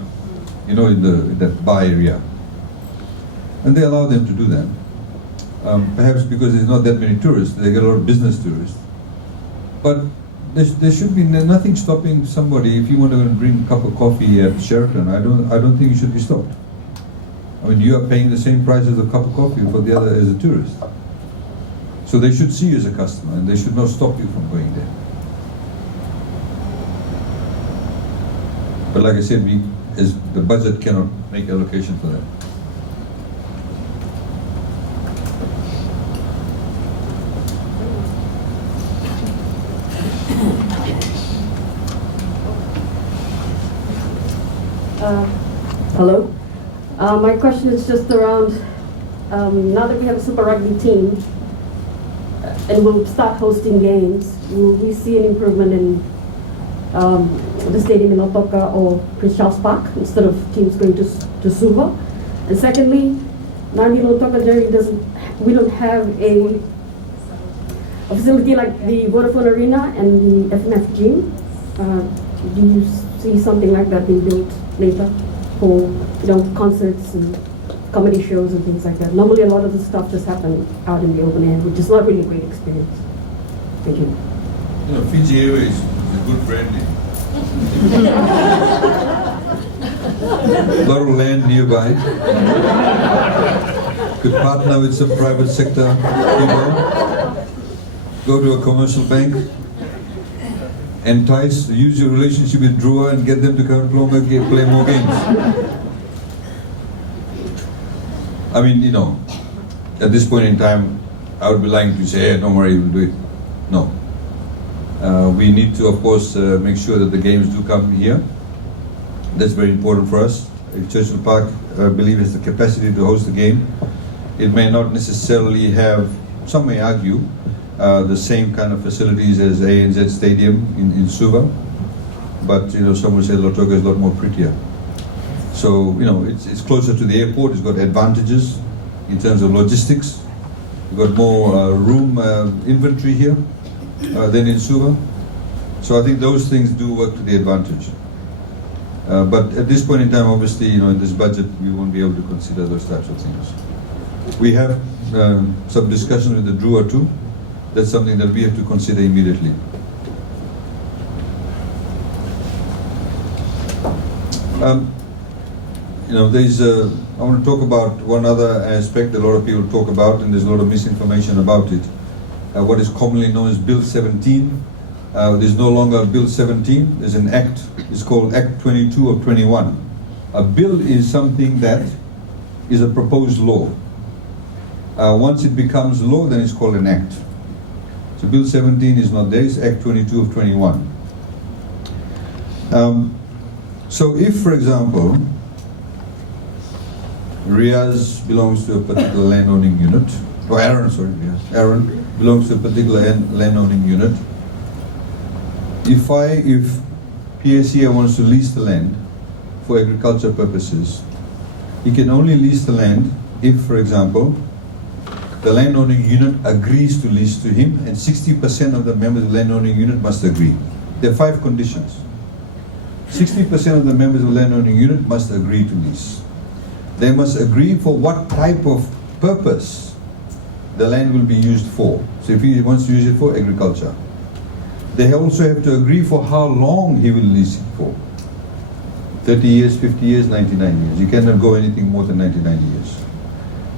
you know, in that bar area. And they allow them to do that. Perhaps because there's not that many tourists, they get a lot of business tourists. But there should be nothing stopping somebody, if you want to bring a cup of coffee at Sheraton, I don't think you should be stopped. I mean, you are paying the same price as a cup of coffee for the other as a tourist. So they should see you as a customer, and they should not stop you from going there. But like I said, the budget cannot make allocation for that. Hello. My question is just around, now that we have a Super Rugby team, and we'll start hosting games, will we see an improvement in the stadium in Otoka or Prince Charles Park instead of teams going to Suva? And secondly, now in Otoka, Jerry, we don't have a facility like the Vodafone Arena and the FNF gym. Do you see something like that being built later for concerts and comedy shows and things like that? Normally a lot of the stuff just happens out in the open air, which is not really a great experience. Thank you. You know, Fiji Airways is a good brand name. A lot of land nearby. Could partner with some private sector people. Go to a commercial bank. Entice, use your relationship with Drua and get them to come and play more games. I mean, you know, at this point in time, I would be lying to say, hey, don't worry, we'll do it. No. We need to, of course, make sure that the games do come here. That's very important for us. If Churchill Park, I believe, has the capacity to host the game, it may not necessarily have, some may argue, the same kind of facilities as ANZ Stadium in Suva, but you know, some would say Lautoka is a lot more prettier. So you know, it's closer to the airport. It's got advantages in terms of logistics. We've got more room inventory here than in Suva. So I think those things do work to the advantage. But at this point in time, obviously, you know, in this budget, we won't be able to consider those types of things. We have some discussion with the Drua too. That's something that we have to consider immediately. You know, I want to talk about one other aspect a lot of people talk about, and there's a lot of misinformation about it. What is commonly known as Bill 17. There's no longer Bill 17, there's an act, it's called Act 22 of 21. A bill is something that is a proposed law. Once it becomes law, then it's called an act. So Bill 17 is not there, it's Act 22 of 21. So if, for example, Aiyaz belongs to a particular landowning unit, or Aaron belongs to a particular landowning unit, if PSEA wants to lease the land for agriculture purposes, he can only lease the land if, for example, the landowning unit agrees to lease to him, and 60% of the members of the landowning unit must agree. There are 5 conditions. 60% of the members of the landowning unit must agree to lease. They must agree for what type of purpose the land will be used for. So if he wants to use it for agriculture. They also have to agree for how long he will lease it for. 30 years, 50 years, 99 years. You cannot go anything more than 99 years.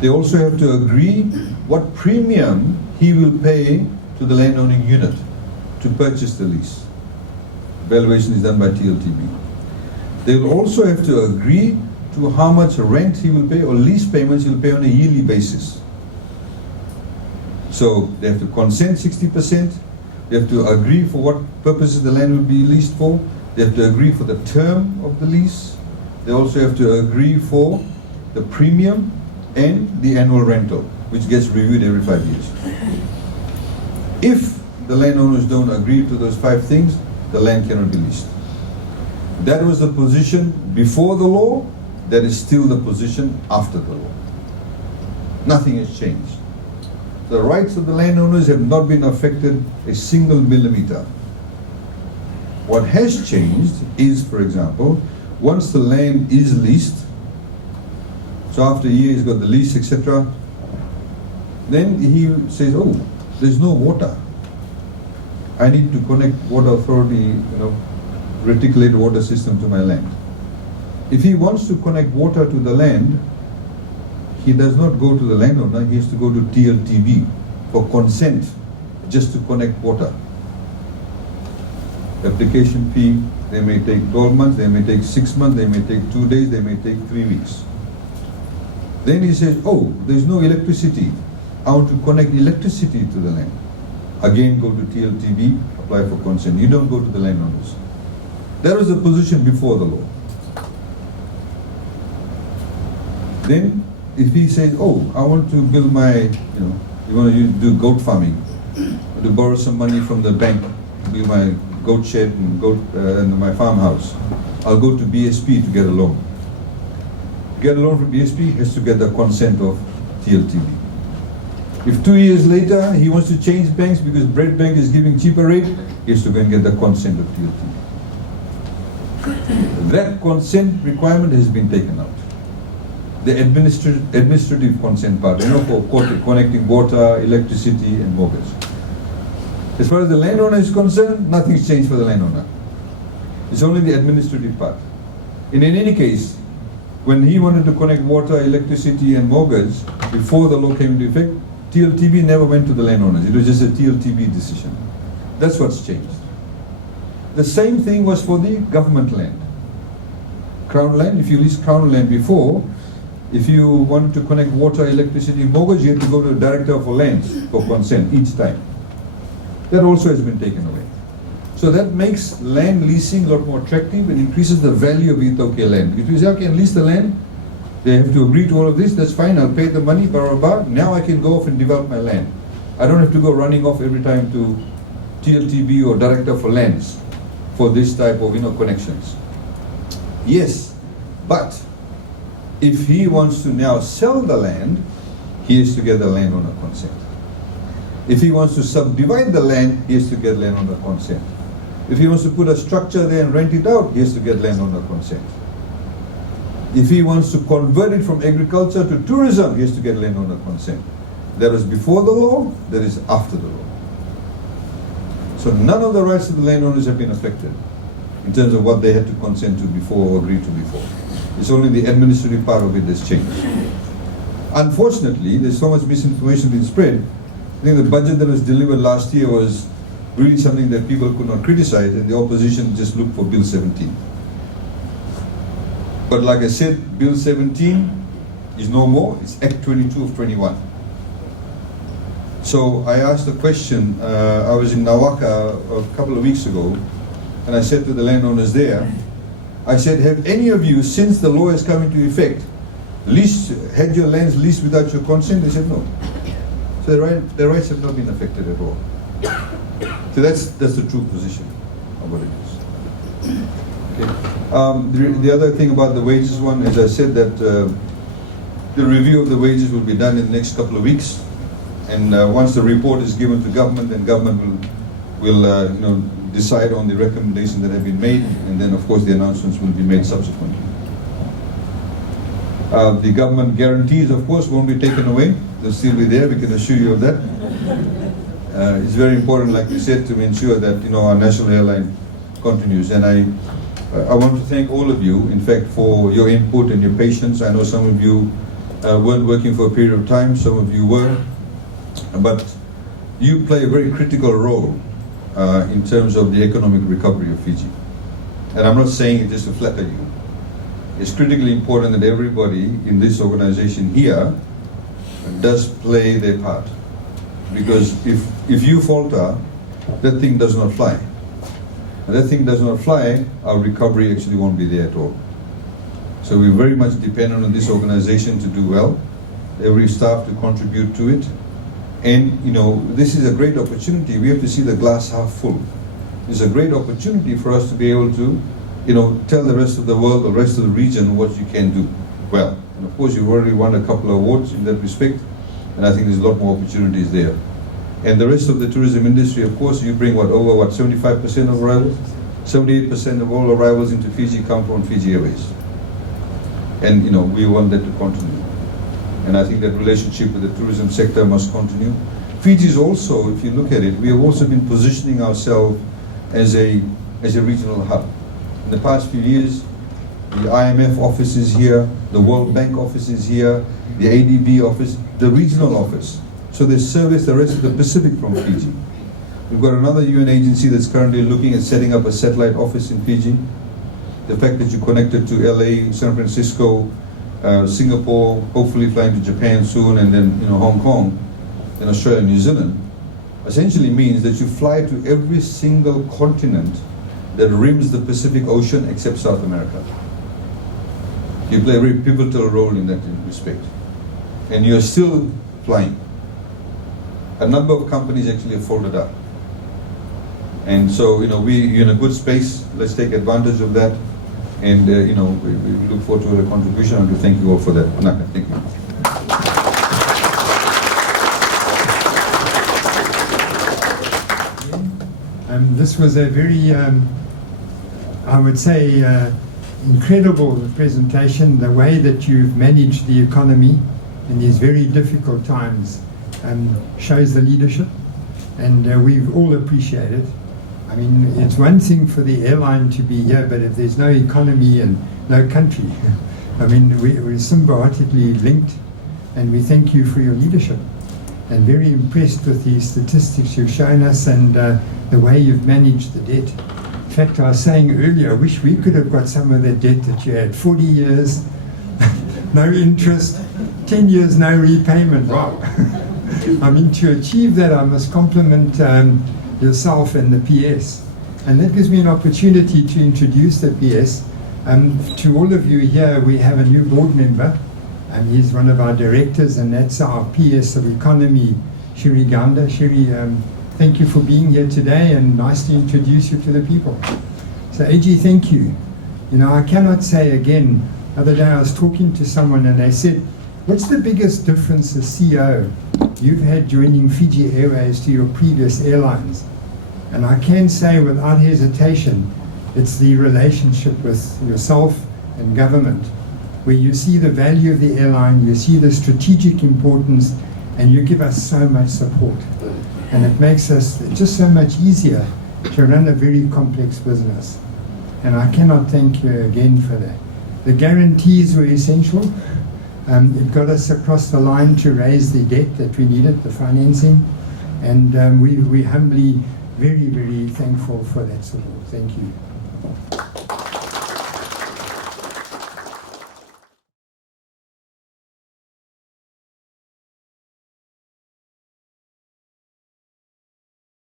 They also have to agree what premium he will pay to the landowning unit to purchase the lease. Valuation is done by TLTB. They will also have to agree to how much rent he will pay or lease payments he will pay on a yearly basis. So they have to consent 60%. They have to agree for what purposes the land will be leased for. They have to agree for the term of the lease. They also have to agree for the premium and the annual rental, which gets reviewed every 5 years. If the landowners don't agree to those 5 things, the land cannot be leased. That was the position before the law. That is still the position after the law. Nothing has changed. The rights of the landowners have not been affected a single millimeter. What has changed is, for example, once the land is leased, So after a year, he's got the lease, etc. Then he says, oh, there's no water. I need to connect water authority, reticulated water system to my land. If he wants to connect water to the land, he does not go to the landowner, he has to go to TLTB for consent just to connect water. Application fee, they may take 12 months, they may take 6 months, they may take 2 days, they may take 3 weeks. Then he says, oh, there's no electricity. I want to connect electricity to the land. Again, go to TLTB, apply for consent. You don't go to the landowners. That was the position before the law. Then, if he says, oh, I want to build my, you want to do goat farming, to borrow some money from the bank, build my goat shed and and my farmhouse, I'll go to BSP to get a loan. To get a loan from BSP, he has to get the consent of TLTB. If 2 years later he wants to change banks because Bread Bank is giving cheaper rate, he has to go and get the consent of TLTB. That consent requirement has been taken out. The administrative consent part, for connecting water, electricity, and mortgage. As far as the landowner is concerned, nothing's changed for the landowner. It's only the administrative part. And in any case, when he wanted to connect water, electricity, and mortgage, before the law came into effect, TLTB never went to the landowners. It was just a TLTB decision. That's what's changed. The same thing was for the government land. Crown land, if you leased Crown land before, if you wanted to connect water, electricity, mortgage, you had to go to the Director for Lands for consent each time. That also has been taken away. So that makes land leasing a lot more attractive and increases the value of Ethiopia land. If you say, okay, I can lease the land, they have to agree to all of this, that's fine, I'll pay the money, blah, blah, blah. Now I can go off and develop my land. I don't have to go running off every time to TLTB or Director for Lands for this type of connections. Yes, but if he wants to now sell the land, he has to get the landowner consent. If he wants to subdivide the land, he has to get landowner consent. If he wants to put a structure there and rent it out, he has to get landowner consent. If he wants to convert it from agriculture to tourism, he has to get landowner consent. That is before the law, that is after the law. So none of the rights of the landowners have been affected in terms of what they had to consent to before or agree to before. It's only the administrative part of it that's changed. Unfortunately, there's so much misinformation being spread. I think the budget that was delivered last year was really something that people could not criticize, and the opposition just looked for Bill 17. But like I said, Bill 17 is no more, it's Act 22 of 21. So I asked a question, I was in Nawaka a couple of weeks ago, and I said to the landowners there, I said, have any of you, since the law has come into effect, had your lands leased without your consent? They said no. So their rights have not been affected at all. So that's the true position of what it is. Okay. The other thing about the wages one, as I said, that the review of the wages will be done in the next couple of weeks, and once the report is given to government, then government will decide on the recommendations that have been made, and then of course the announcements will be made subsequently. The government guarantees, of course, won't be taken away. They'll still be there, we can assure you of that. It's very important, like we said, to ensure that our national airline continues. And I want to thank all of you, in fact, for your input and your patience. I know some of you weren't working for a period of time, some of you were, but you play a very critical role in terms of the economic recovery of Fiji. And I'm not saying it just to flatter you. It's critically important that everybody in this organization here does play their part. Because if you falter, that thing does not fly. And that thing does not fly, our recovery actually won't be there at all. So we're very much dependent on this organization to do well, every staff to contribute to it. And this is a great opportunity. We have to see the glass half full. It's a great opportunity for us to be able to tell the rest of the world, the rest of the region what you can do well. And of course, you've already won a couple of awards in that respect, and I think there's a lot more opportunities there. And the rest of the tourism industry, of course, you bring over 75% of arrivals? 78% of all arrivals into Fiji come from Fiji Airways. And we want that to continue. And I think that relationship with the tourism sector must continue. Fiji is also, if you look at it, we have also been positioning ourselves as a regional hub. In the past few years, the IMF office is here, the World Bank office is here, the ADB office, the regional office. So they service the rest of the Pacific from Fiji. We've got another UN agency that's currently looking at setting up a satellite office in Fiji. The fact that you're connected to LA, San Francisco, Singapore, hopefully flying to Japan soon, and then Hong Kong, then Australia and New Zealand, essentially means that you fly to every single continent that rims the Pacific Ocean except South America. You play a very pivotal role in that respect. And you're still flying. A number of companies actually have folded up. And so, we're in a good space. Let's take advantage of that. And, we look forward to the contribution, and to thank you all for that. Naka, thank you. This was a very, I would say, incredible presentation. The way that you've managed the economy in these very difficult times shows the leadership, and we've all appreciated it. I mean, it's one thing for the airline to be here, but if there's no economy and no country, I mean, we're symbiotically linked, and we thank you for your leadership. And very impressed with the statistics you've shown us, and the way you've managed the debt. In fact, I was saying earlier, I wish we could have got some of the debt that you had. 40 years, no interest, 10 years, no repayment. Wow. I mean, to achieve that, I must compliment yourself and the PS. And that gives me an opportunity to introduce the PS. To all of you here, we have a new board member. He's one of our directors, and that's our PS of Economy, Shiri Ganda. Shiri, thank you for being here today, and nice to introduce you to the people. So AG, thank you. I cannot say again, the other day I was talking to someone and they said, what's the biggest difference as CEO you've had joining Fiji Airways to your previous airlines? And I can say without hesitation, it's the relationship with yourself and government, where you see the value of the airline, you see the strategic importance, and you give us so much support. And it makes us just so much easier to run a very complex business. And I cannot thank you again for that. The guarantees were essential. It got us across the line to raise the debt that we needed, the financing. And we're humbly very, very thankful for that support. Thank you.